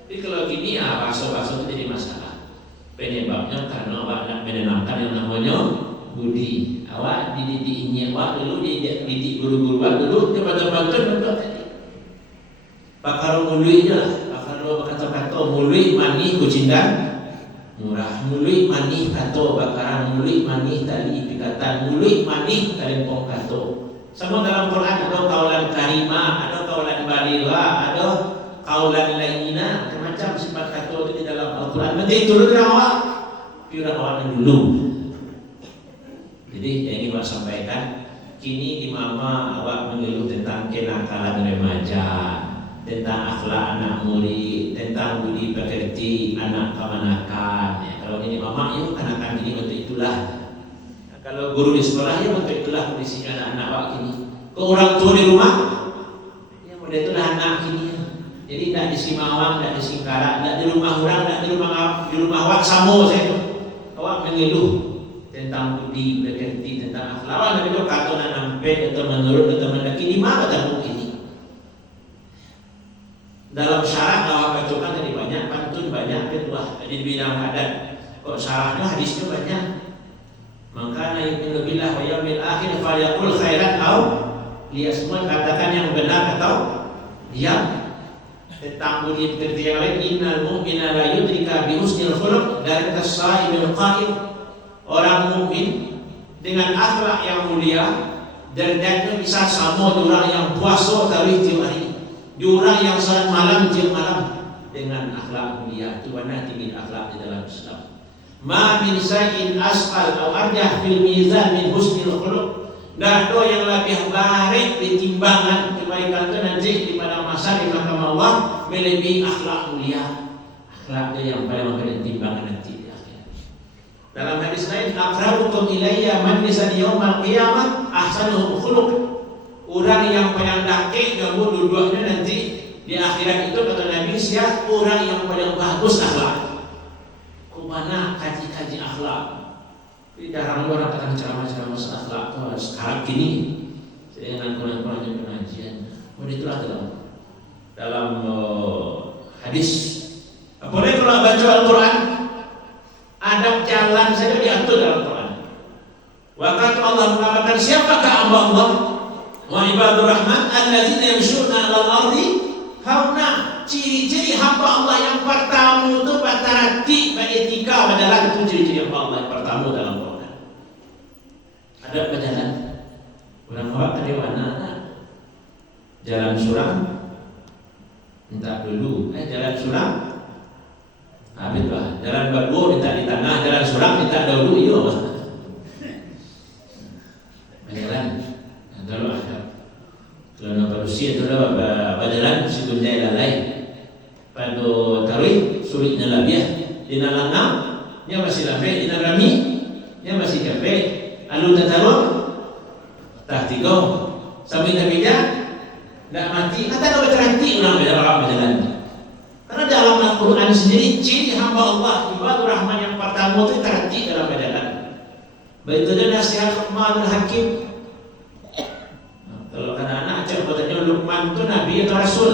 Jadi kalau gini basuh-basuh itu jadi masalah. Penyebabnya karena awak nak menanamkan yang namanya budi. Awak dididik ini awak dulu dididik guru-guru awak dulu dia bantu-bantu untuk tadi. Pakar mului je lah. Pakar kata-kata mului mani kucindang murah, mului manih kato bakaran, mului manih tali pikatan, mului manih talempong kato. Semua dalam Quran ada kaulan karimah, ada kaulan baligha, ada kaulan lainina, macam sifat kato itu di dalam Al-Quran. Nanti turun awak, piurang awak dulu. Jadi yang ingin saya sampaikan, kini di mama awak mengeluh tentang kenakalan remaja, tentang akhlak anak murid, tentang budi pekerti anak kemanakan. Ya, kalau ini mama itu kanakan ini bentuk itulah. Nah, kalau guru di sekolah ya bentuk itulah kondisi anak-anak awak ini. Ke orang tua di rumah, ya model itulah anak ini. Jadi tidak di Simawang, tidak di Singkarak, tidak di rumah orang, tidak di rumah awak samo saya itu. Awak mengeluh tentang budi pekerti, tentang akhlak. Awak mengeluh kata nak nampak atau menurut atau mendaki di mana tak mungkin. Dalam syarat awak bacakan tadi banyak, pantun banyak, kedua di bidang adat. Kok syaratnya hadisnya banyak. Maka yu'minu billah wa yaumil akhir falyaqul khairan aw liyasmut, katakan yang benar atau diam. Tentang budi pekerti yang lain, innal mu'mina la yudrika bi husnil khuluq dari as-saimil qa'im. Orang mukmin dengan akhlak yang mulia derajatnya bisa sama orang yang puasa tarawih tiap hari. Diorang yang salat malam tiap malam dengan akhlak mulia. Itu mana tinggi akhlak di dalam Islam. Ma min sa'in asqal aw arjah fil mizan min husnil khuluq. Dan doa yang lebih baik di timbangan kebaikan itu nanti di pada masa di mahkamah Allah melebihi akhlak mulia. Akhlak itu yang paling memiliki timbangan nanti di akhirat. Dalam hadis lain, aqrabukum ilayya majlisan yaumal qiyamah ahsanuhum khuluq. Orang yang paling dakik kamu duduknya nanti di akhirat itu kata Nabi, siapa orang yang paling bagus akhlak. Kumana kaji-kaji akhlak. Di jarang orang kata ceramah-ceramah akhlak tuh sekarang gini. Dengan kurang-kurangnya pengajian. Itulah dalam hadis. Apalagi kalau baca Al-Quran, adab jalan saja diatur dalam Quran. Waktu Allah mengatakan siapakah Allah? Wa ibadur rahman alladzina yamshuna 'alal ardi hauna. Ciri-ciri hamba Allah yang pertama itu batarati etika adalah itu ciri-ciri hamba Allah yang pertama dalam Quran. Ada berjalan. Orang awak tadi mana? Jalan suram minta dulu. Jalan suram habis lah. Jalan berdua minta di tengah, jalan suram minta dulu. Iyo. Berjalan. Kalau ada, kalau manusia itu adalah berjalan segunjai lalai. Pada tarik sulitnya labiah, di nalangam, dia masih lambai, di narami, dia masih capek. Lalu tertaruh, tak tiga, sambil terpijak, tidak mati. Kata kau berhenti orang berjalan. Karena dalam Al-Quran sendiri ciri hamba Allah ibadur rahman yang pertama itu terhenti dalam berjalan. Begitu dia nasihat Luqman Hakim. Kalau anak-anak cak katanya Luqman itu Nabi atau Rasul.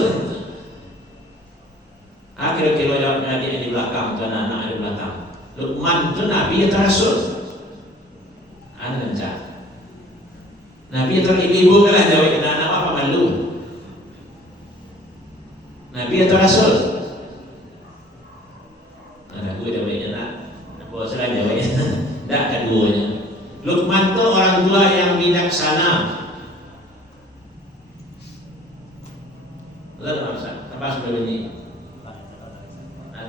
Kira-kira jawabnya dia di belakang, atau anak-anak di belakang. Luqman itu Nabi atau Rasul? Anda cak. Nabi atau ibu-ibu kan jawab anak-anak apa malu? Nabi atau Rasul? Ada gue jawabnya nak. Bawa serah jawabnya. Tak keduanya. Luqman itu orang tua yang bijaksana.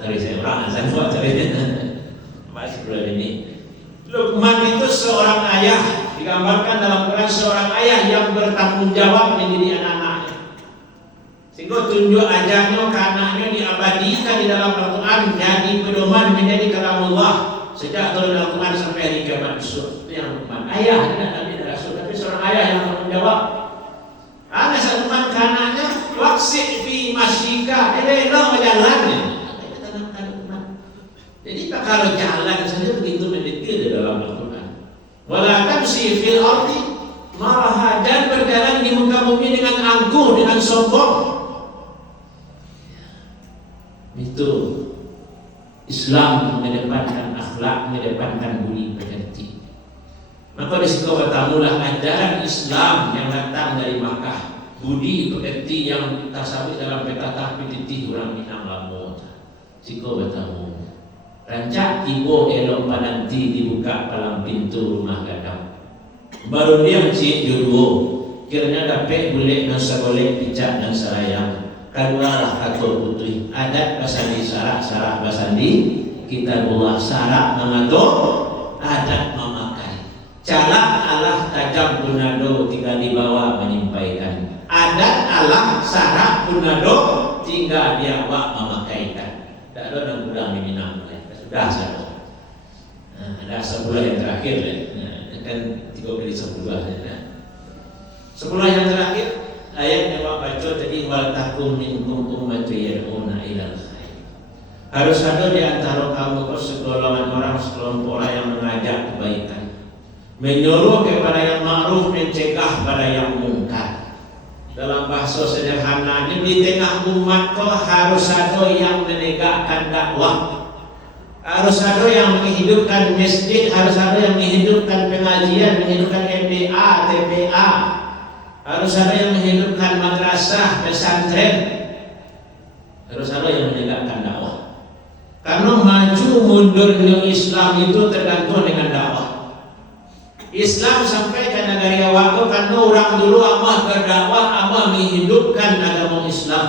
Tadi saya orang azan buat tadi masih bulan ini. Luqman itu seorang ayah, digambarkan dalam Quran seorang ayah yang bertanggung jawab mendidik anak-anaknya. Sehingga tunjuk ajarnya ke anaknya diabadikan di dalam Al-Quran, jadi pedoman menjadi kalamullah sejak turun Al-Quran sampai hari kiamat besok. Itu yang Luqman, ayah tidak Nabi dan Rasul, tapi seorang ayah yang bertanggung jawab. Anak Luqman ke anaknya, waksik fi masyika, elok jalannya. Jadi tak kalau jalan saja begitu mendetail di dalam Al-Quran. Wala tamshi fil ardi maraha, dan berjalan di muka bumi dengan angkuh, dengan sombong. Itu Islam mengedepankan akhlak, mengedepankan budi pekerti. Maka di situ bertamulah ajaran Islam yang datang dari Makkah, budi pekerti yang tasawuf dalam peta tahfi titih orang Minang Lampung. Siku bertamu. Rancak ibu elok pananti dibuka palang pintu rumah gadang. Baru dia mencik jodoh, kiranya dapat boleh nasa boleh picak dan sarayang. Kadualah katul putri. Adat basandi sarak basandi kitabullah sarak mengatur, adat memakai. Calak Allah tajam punado tinggal dibawa menyampaikan. Adat Allah sarak punado tinggal dia bawa memakaikan. Tak ada yang kurang diminang. Sudah satu. Ada sebulan yang terakhir kan 3 kali sebulan. Sebulan yang terakhir ayat yang baca tadi wal takum minkum ummatun yad'una ilal khair. Harus ada di antara kamu segolongan orang, sekelompok orang yang mengajak kebaikan, menyuruh kepada yang ma'ruf, mencegah pada yang mungkar. Dalam bahasa sederhananya, di tengah umat kau harus ada yang menegakkan dakwah. Harus ada yang menghidupkan masjid, harus ada yang menghidupkan pengajian, menghidupkan MBA, TPA. Harus ada yang menghidupkan madrasah, pesantren. Harus ada yang menegakkan dakwah. Karena maju mundurnya Islam itu tergantung dengan dakwah. Islam sampai ke negara waktu karena orang dulu amah berdakwah, amah menghidupkan agama Islam.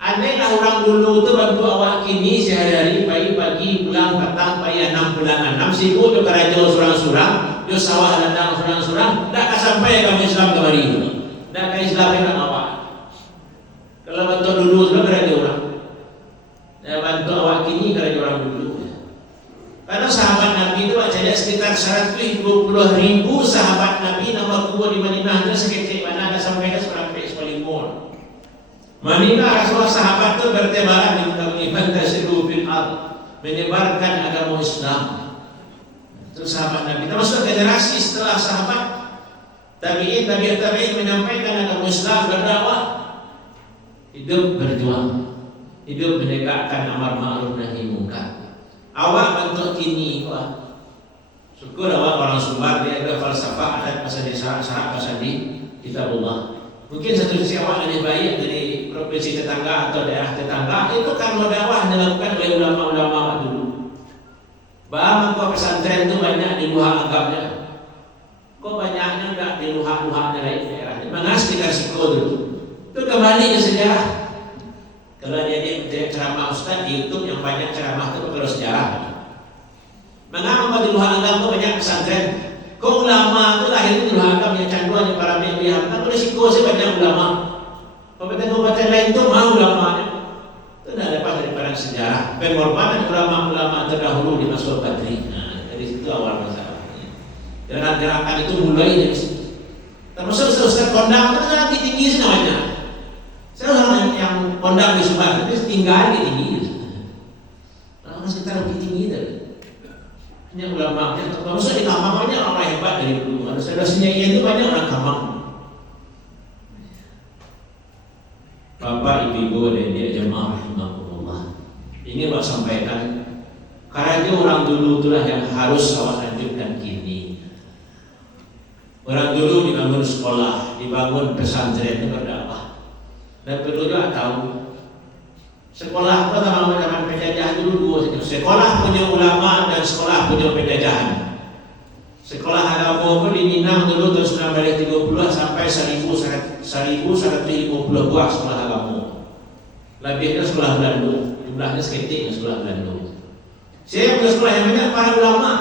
Anehlah orang dulu itu bantu awak kini sehari-hari pagi-pagi pulang petang payah 6 bulan 6 sibuk tu kerja surang-surang, tu sawah ladang surang-surang, tak sampai agama Islam kemari itu. Tak ke Islam yang awak. Kalau bantu dulu tu kerja orang. Dan bantu awak kini kerja orang dulu. Karena sahabat Nabi itu ada sekitar 120.000 sahabat Nabi nama kubur di Madinah itu sekecil mana ada sampai ke sampai Sepalimur. Madinah Rasulullah sahabat itu bertebaran di muka bumi, fantasiru fil ard, menyebarkan agama Islam. Itu sahabat Nabi. Termasuk generasi setelah sahabat tabi'in menyampaikan agama Islam, berdakwah, hidup berjuang, hidup menegakkan amar ma'ruf nahi munkar. Awak bentuk kini wah. Syukur awak orang Sumbar, dia ada falsafah adat pasal di syarat pasal di kitabullah. Mungkin satu sisi awak lebih baik dari provinsi tetangga atau daerah tetangga, itu kan dakwah dilakukan oleh ulama-ulama dulu. Bahkan kok pesantren itu banyak di luar anggapnya. Kok banyaknya enggak di luar-luarnya lain daerah. Mana sekitar Siko dulu. Itu kembali ke sejarah. Kalau dia ceramah ustaz di YouTube yang banyak ceramah itu kalau sejarah. Mengapa di luar anggap itu banyak pesantren? Kok ulama itu lahir di luar anggap yang canduan yang para media. Tapi di Siko sih banyak ulama. Kabupaten-kabupaten lain itu mau ulamanya. Itu tidak lepas dari perang sejarah. Pengorbanan ulama-ulama terdahulu di Masuk Badri. Nah, dari situ awal masalah. Gerakan-gerakan itu mulai dari situ. Termasuk Ustaz Kondang itu kan tinggi sih namanya. Saya orang yang kondang di Sumbar itu tinggal di tinggi. Orang sekitar lebih tinggi tadi. Hanya ulama. Termasuk di Kamang banyak orang hebat dari dulu. Ada senyainya itu banyak orang Kamang. Bapak, ibu, dan dia jemaah rahimahullah. Ini buat sampaikan. Karena orang dulu itulah yang harus awak lanjutkan kini. Orang dulu dibangun sekolah, dibangun pesantren itu berdakwah. Dan perlu juga tahu sekolah apa zaman penjajahan dulu dua. Sekolah punya ulama dan sekolah punya penjajahan. Sekolah agama pun di Minang dulu tahun 1930 sampai 1150 buah sekolah agama. Lebihnya sekolah Belanda. jumlahnya seketik sekolah Belanda. Saya punya sekolah yang banyak para ulama.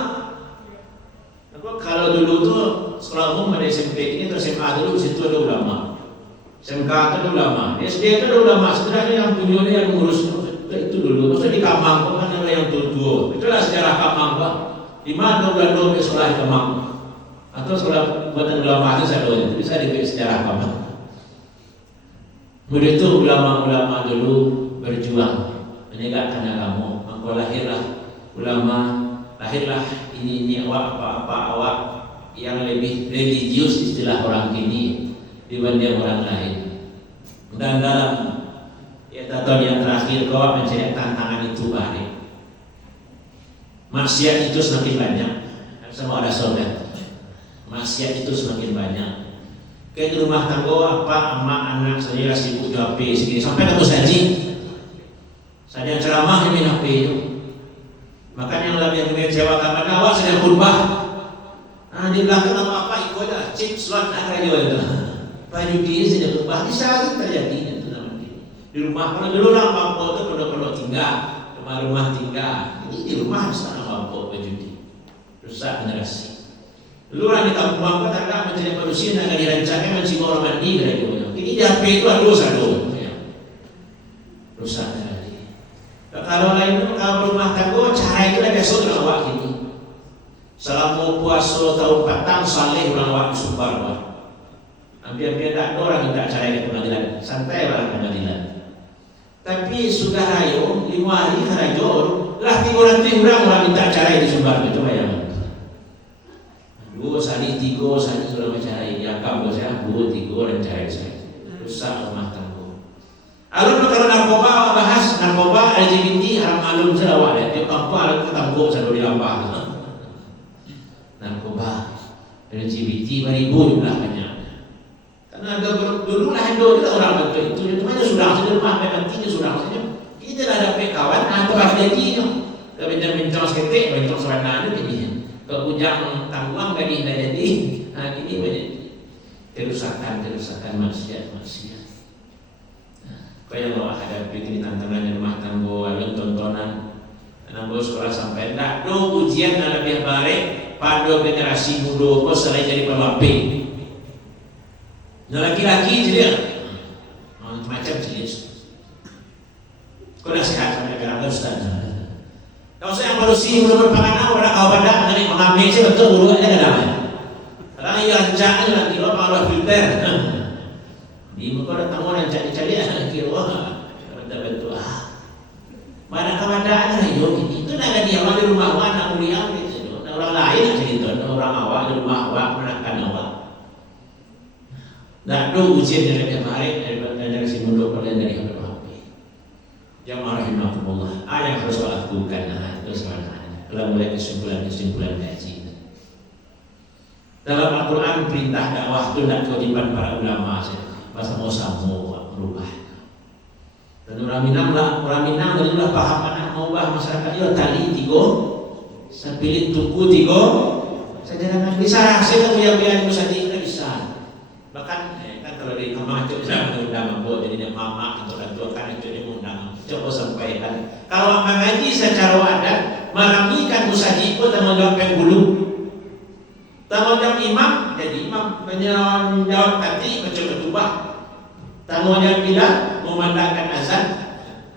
Kalau dulu tuh sekolah umum ada SMP ini atau SMA dulu situ ada ulama, SMK itu ada ulama, SD itu ada ulama. Sebenarnya yang punya yang ngurus itu dulu. Maksudnya di Kamang kan ada yang tua. Itulah sejarah Kamang Pak. Di mana Belanda sekolah di Kamang atau sekolah buatan ulama itu saya tahu. Bisa diberi sejarah Kamang. Kemudian itu ulama-ulama dulu berjuang menegakkan agama. Maka lahirlah ulama, lahirlah ini awak yang lebih religius istilah orang kini dibanding orang lain. Dan dalam tahun yang terakhir kau mencari tantangan itu balik. Maksiat itu semakin banyak. Sama ada sobat. Maksiat itu semakin banyak. Kayak di rumah tangga emak anak saya sibuk di HP segini sampai ketemu saji. Saya ceramah di HP itu. Makanya yang lebih mengecewakan mana awak sedang khutbah. Nah di belakang apa ikut aja chip slot ada juga itu. Baju diri sedang khutbah di saat terjadi itu namanya. Di rumah kalau dulu orang mampu itu kalau tinggal rumah tinggal. Ini di rumah sana mampu baju diri. Rusak generasi. Dulu orang di kampung mampu tak mencari manusia yang akan dirancangkan mencari orang mandi dari itu. Ini di HP itu ada dosa dulu. Rusak generasi. Kalau lain kalau rumah tangga cara itu ada besok orang awak ini. Selama puasa tahun petang saleh orang awak sumbar awak. Hampir-hampir tak ada orang minta cara ke pengadilan. Santai orang pengadilan. Tapi sudah rayo 5 hari rayo lah 3 orang minta cara di sumbar itu bayang. 2 sali 3 sali sudah bicara ini akam saya 2 3 orang cara saya. Rusak rumah tangga. Alun kalau narkoba bahas narkoba LGBT haram alun selawat ya tiap apa alun ketangguh saya di lampah narkoba LGBT beribu jumlahnya karena ada dulu lah itu orang bentuk itu namanya sudah rumah nantinya sudah kita ada kawan atau LGBT ke bincang-bincang seketik bincang sebenarnya jadinya ke ujang tangguang gak jadi nah ini banyak kerusakan maksiat. Kaya lo ada bikin tantangan di rumah tangga, alun tontonan, nambah sekolah sampai nak do ujian yang lebih baik pada generasi muda, kau selain jadi pemapi. Nah laki-laki jadi macam jenis. Kau dah sehat sama negara Ustaz. Kau saya yang berusia belum berpangan orang kau pada mengenai mengambil sih betul dulu aja ada. Karena yang jangan nanti lo malah filter. Di muka ada tamu yang cari-cari kira betul mana keadaan itu nak dia di rumah awak nak mulia gitu orang lain cerita orang awak di rumah awak menekan awak nak do ujian dari kemarin dari si muda kalian dari HP jamaah rahimakumullah yang harus lakukan itu sebenarnya kalau mulai kesimpulan kaji dalam Al-Quran perintah dakwah itu nak kewajiban para ulama masa mau berubah. Dan orang Minang adalah paham anak mau ubah masyarakat itu tali tigo, sepilih tuku tigo, saja bisa hasil biaya bisa bisa. Bahkan kan kalau di kamar itu bisa mengundang buat jadinya mama atau orang tua kan itu diundang. Coba sampaikan. Kalau mengaji secara adat meramaikan musaji itu tanggung jawab penghulu. Tanggung jawab imam jadi imam menjawab hati baca ketubah. Tanggung jawab bila memandangkan azan.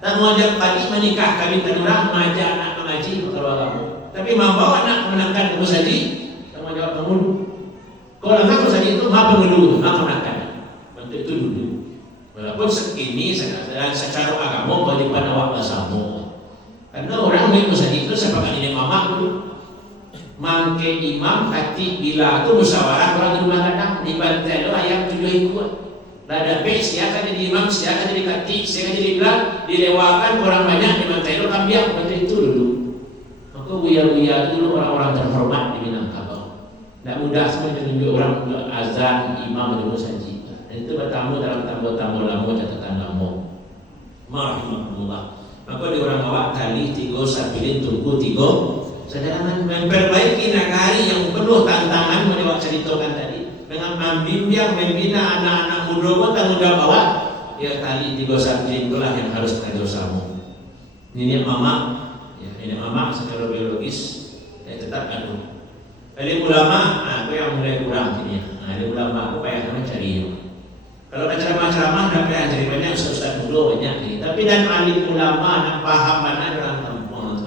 Tanggung jawab tadi menikah kawin orang mengajak anak mengaji kalau kamu. Tapi membawa anak menangkan musaji tanggung jawab kamu. Kalau anak musaji itu apa dulu, apa menangkan. Bentuk itu dulu. Walaupun ini secara agama kewajiban awak bersama. Karena orang musaji itu sepakat ini mama dulu. Mangke imam hati bila itu musyawarah orang di rumah kadang dibantai lo ayam 7 ikut. Ada pe siapa jadi imam, siapa jadi kati, siapa jadi bilang dilewakan orang banyak dibantai lo kambiak seperti itu dulu. Maka buya dulu orang-orang terhormat di Minangkabau. Tidak mudah sebenarnya menunjuk orang azan imam dulu saja. Dan itu bertamu dalam tamu-tamu lama catatan lama. Marhamullah. Maka di orang awak tali 3 sapilin tunggu 3. Sedangkan memperbaiki nagari yang penuh tantangan menjawab ceritakan tadi dengan membimbing membina anak-anak muda tanggung jawab awak ya tali 3 sapilin itulah yang harus kita dosamu. nenek mama, ya, nenek mama secara biologis tetap anu. Alim ulama, aku yang mulai kurang ini. Alim ulama aku payah mencari. Kalau ceramah-ceramah dah payah cari banyak ustaz dulu banyak ni. Tapi dan alim ulama nak paham mana orang kampung,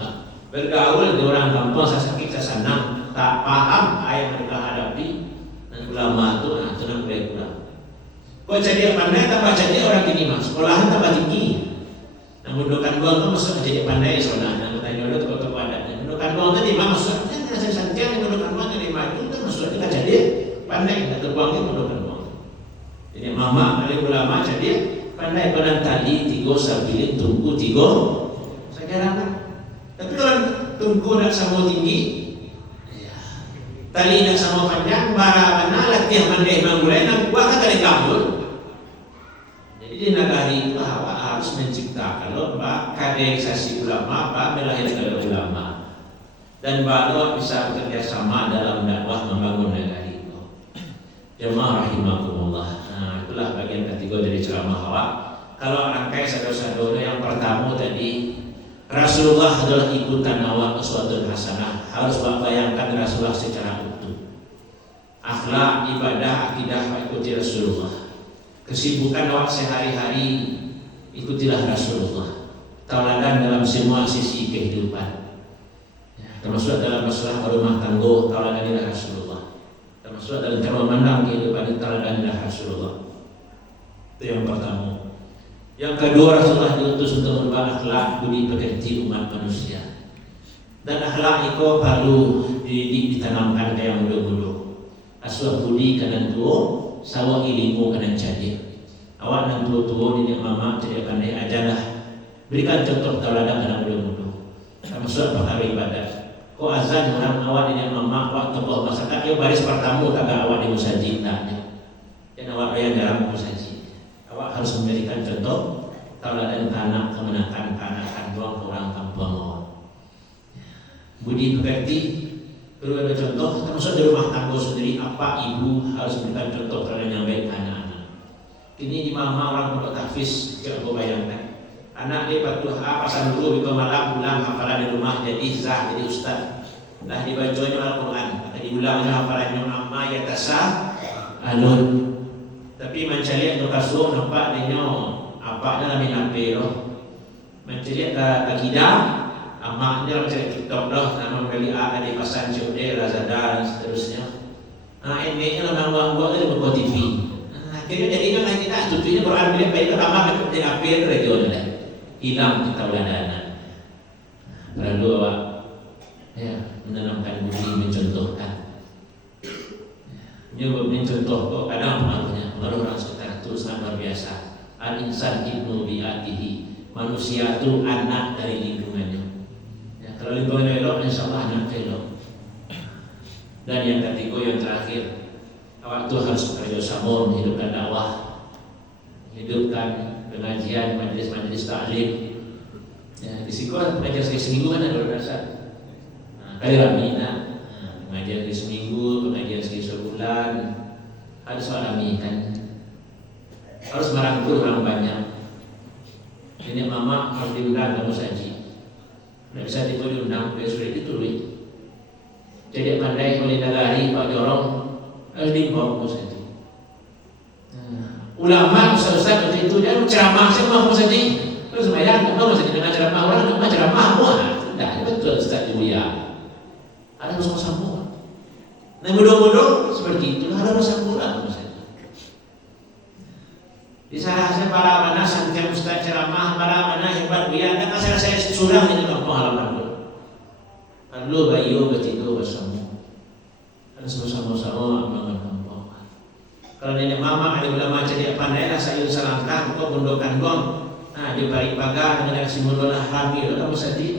bergaul di orang kampung sakit senang, tak paham apa yang mereka hadapi. Dan ulama tu nak mulai kurang. Kau jadi pandai tambah jadi orang tinggi mas, sekolahan tambah tinggi. Nah mendudukan gua tu masuk jadi pandai sebenarnya. Nah tanya dulu tu kepada. Mendudukan gua tu di mana masuk? Saya santiang mendudukan gua jadi maju tu masuk kita jadi pandai. Atau gua ni mendudukan gua. Jadi mama alim ulama jadi pandai penan tali tiga sambil tunggu tiga sekarang. Tapi kalau tunggu nak sama tinggi, tali nak sama panjang, bara mana latihan mandai mangulai nak buat kan tali kabur. Jadi di negara itu harus menciptakan kaderisasi ulama, melahirkan ulama, dan baru bisa bekerja sama dalam dakwah membangun negara itu. Jemaah rahimakumullah. Nah, itulah bagian ketiga dari ceramah awak. Kalau rangkai saudara-saudara yang pertama tadi, Rasulullah adalah ikutan awak uswatun hasanah. Harus bayangkan Rasulullah secara utuh. Akhlak, ibadah, akidah ikuti Rasulullah. Kesibukan awak sehari-hari ikutilah Rasulullah. Tauladan dalam semua sisi kehidupan. Termasuk dalam masalah rumah tangga, tauladanilah Rasulullah. Termasuk dalam cara memandang kehidupan, tauladanilah Rasulullah. Itu yang pertama. Yang kedua, Rasulullah diutus untuk merubah akhlak budi pekerti umat manusia. Dan akhlak itu perlu ditanamkan kayak muda-muda. Asuh budi kanan tua, sawah ilmu kanan jadi. Awak nan tua-tua ini mama jadi pandai ajarlah. Berikan contoh tauladan kanan muda-muda. Termasuk perkara ibadah. Kau azan orang awak ini mama awak tokoh masyarakat. Ia baris pertama tak awak di musajid taknya. Dan awak yang dalam musajid. Awak harus memberikan contoh tauladan anak kemenakan kanakan buang orang kampung awak. Budi pekerti perlu ada contoh, termasuk di rumah tangga sendiri apa ibu harus memberikan contoh terhadap yang baik anak-anak. Ini di mama orang pondok tahfiz, kira kau bayangkan. Anak dia patuh pasal dulu itu malam pulang hafalan di rumah jadi zah jadi ustaz. Dah dibacanya Al-Quran, maka diulangnya hafalannya amma yatasah alun. Tapi mencari untuk kasur nampak dia apa dalam minape loh. Mencari akidah. Amak dia macam TikTok dah, nama membeli ada di pasar Jodhe, Lazada dan seterusnya. Ini lah nama buat dari buku TV. Akhirnya jadi kan kita tujuannya Quran bila baik pertama macam di akhir region lah, hilang ketauladanan. Perlu awak ya menanamkan budi mencontohkan. Dia mencontoh kok kadang pengaruhnya pengaruh orang sekitar itu sangat luar biasa. Al insan ibnu bi'atihi, manusia itu anak dari lingkungannya. Kalau lingkungan elok, insya Allah anak elok. Dan yang ketiga, yang terakhir, awak itu harus bekerja sama menghidupkan dakwah, hidupkan pengajian, majlis-majlis taklim. Ya, di sekolah pengajian sekali seminggu kan ada dasar. Kali ramina, pengajian sekali seminggu, pengajian sekali sebulan, harus alami kan. Harus merangkul orang banyak. Ini mama harus diundang kamu saji. Tidak bisa diundang, dia sudah ditulis. Jadi pandai oleh nagari Pak Jorong harus dibawa ke situ. Ulama ustaz waktu itu dia ceramah semua ke situ. Terus bayang, mau masih dengan ceramah orang, cuma ceramah semua. Tidak betul Ustaz Julia. Ada sama-sama. Nah bodoh-bodoh seperti itu ada sama-sama ke situ. Di saya para mana santiang ustaz ceramah, para mana hebat dia, dan saya sudah ini pengalaman dulu. Lalu bayu bertidur bersama, dan sama-sama mengamalkan. Kalau nenek mama ada ulama jadi pandai lah sayur selangkah, kau bundokan gong. Nah di balik pagar dengan simulolah hamil, kamu sedih.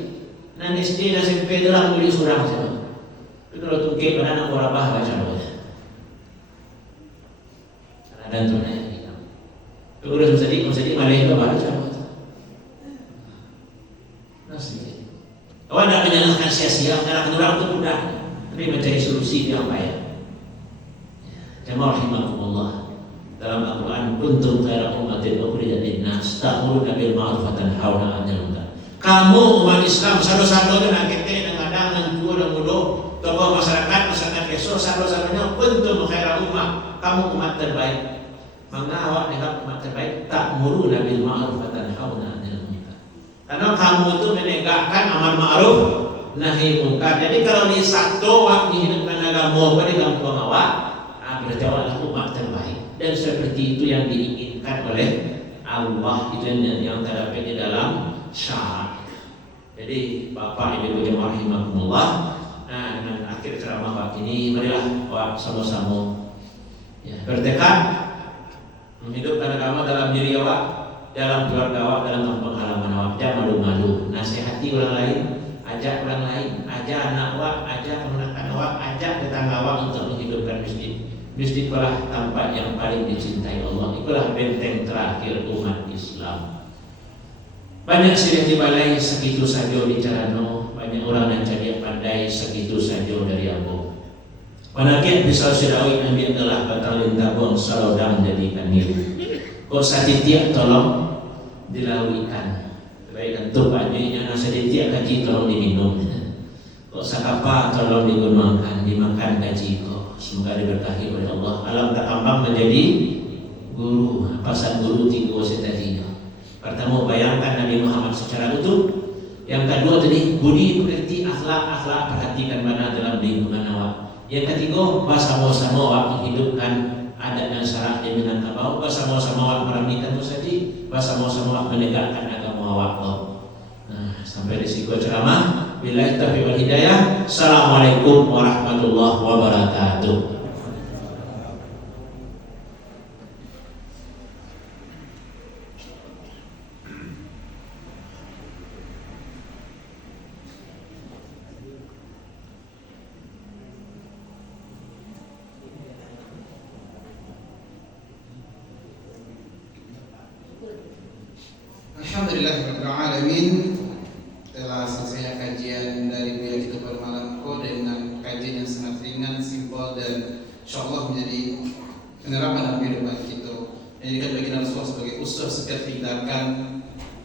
Nah SD dan SMP adalah beli surang saja. Itu kalau tungkit pada anak warabah baca boleh. Dan tunai. Urus menjadi malah itu baca. Nasi. Awak tidak menyalahkan sia-sia, menyalahkan orang itu mudah, tapi mencari solusi yang baik. Jemaah rahimakumullah. Dalam Al-Quran, kuntum khairu ummatin ukhrijat lin-nas ta'muruna bil ma'ruf wa tanhauna 'anil munkar. Kamu umat Islam satu-satu dan kita kadang nangku dan mudo tokoh masyarakat keso satu-satunya untuk khairul ummah. Kamu umat terbaik. Maka awak dengan umat terbaik tak muru bil ma'ruf wa tanhauna 'anil munkar. Karena kamu itu menegakkan amar ma'ruf nahi munkar. Jadi kalau di satu awak dihidupkan agama pada kampung awak, berarti awak umat terbaik. Dan seperti itu yang diinginkan oleh Allah, itu yang terdapat di dalam syarat. Jadi Bapak Ibu jemaah rahimakumullah, dengan akhir ceramah Pak ini marilah awak sama-sama bertekad menghidupkan agama dalam diri awak, dalam keluarga awak, dalam kampung halaman awak. Jangan malu-malu, nasihati orang lain, ajak orang lain, ajak anak awak, ajak kemenakan awak, ajak tetangga awak untuk menghidupkan masjid. Masjid itulah tempat yang paling dicintai Allah. Itulah benteng terakhir umat Islam. Banyak silih dibalai segitu saja bicarano, banyak orang yang jadi pandai segitu saja dari Allah. Panakiat bisa sirawi Nabi adalah batalin tabung salodang jadikan niru. Kok satitiak tolong dilawikan. Baik tentu paknya nasi tiak gaji tolong diminum. Kok sakapa tolong digunakan, dimakan gaji kok. Semoga diberkahi oleh Allah. Alam tak ambang menjadi guru. Pasal guru tiga tadinya. Pertama bayangkan Nabi Muhammad secara utuh. Yang kedua tadi budi pekerti akhlak perhatikan mana dalam lingkungan awak. Yang ketiga bersama-sama awak menghidupkan adat dan syarat di Minangkabau. Bersama-sama awak meramaikan musadi. Bersama-sama awak menegakkan agama awak. Nah, sampai di situ ceramah. Billahi taufiq wal hidayah. Assalamualaikum warahmatullahi wabarakatuh. Alhamdulillahirrahmanirrahim. Telah selesai kajian dari beliau kita pada malam dengan kajian yang sangat ringan, simpel dan insyaallah menjadi penerapan dalam kehidupan kita. Menjadikan baginda Rasulullah sebagai uswah setiap tindakan,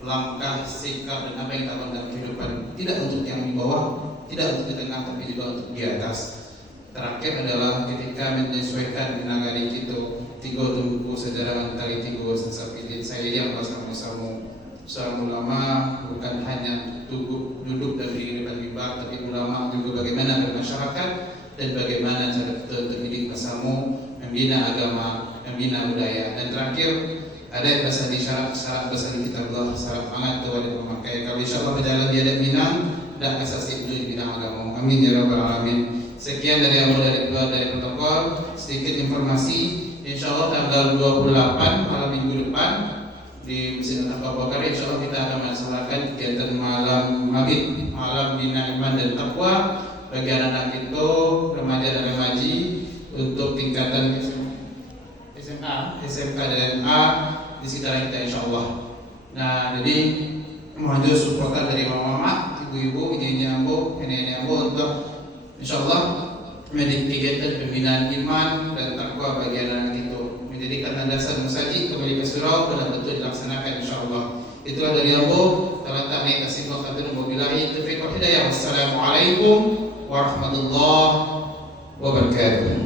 langkah, sikap dan apa yang kita lakukan dalam kehidupan. Tidak untuk yang di bawah, tidak untuk di tengah, tapi juga untuk di atas. Terakhir adalah ketika menyesuaikan nagari kita tiga tungku sejarah antara tiga sesapidin saya yang bersama-sama seorang ulama bukan hanya duduk dan berdiri di depan mimbar, tapi ulama juga bagaimana bermasyarakat dan bagaimana cara kita untuk hidup bersama, membina agama, membina budaya. Dan terakhir ada bahasa di syarat bahasa di kitab Allah, syarat amanat wajib memakai. Kalau insyaallah berjalan di adat Minang dan asasi itu di bidang agama. Amin ya rabbal alamin. Sekian dari awal dari protokol, sedikit informasi. Insyaallah tanggal 28 malam minggu depan di Masjid Abu Bakar insyaallah kita akan melaksanakan kegiatan malam mabit, malam bina iman dan takwa bagi anak-anak itu, remaja dan remaji untuk tingkatan SMA, SMK dan A di sekitar kita insyaallah. Nah, jadi mohon juga supportan dari mama-mama, ibu-ibu, ini ambo, nenek ambo untuk insyaallah kegiatan pembinaan iman dan takwa bagi anak-anak itu, menjadikan landasan musaji kembali ke surau dan betul dilaksanakan insyaallah. Itulah dari Abu. Kalau tak naik kasih waktu wabillahi taufiq wal hidayah. Wassalamualaikum warahmatullahi wabarakatuh.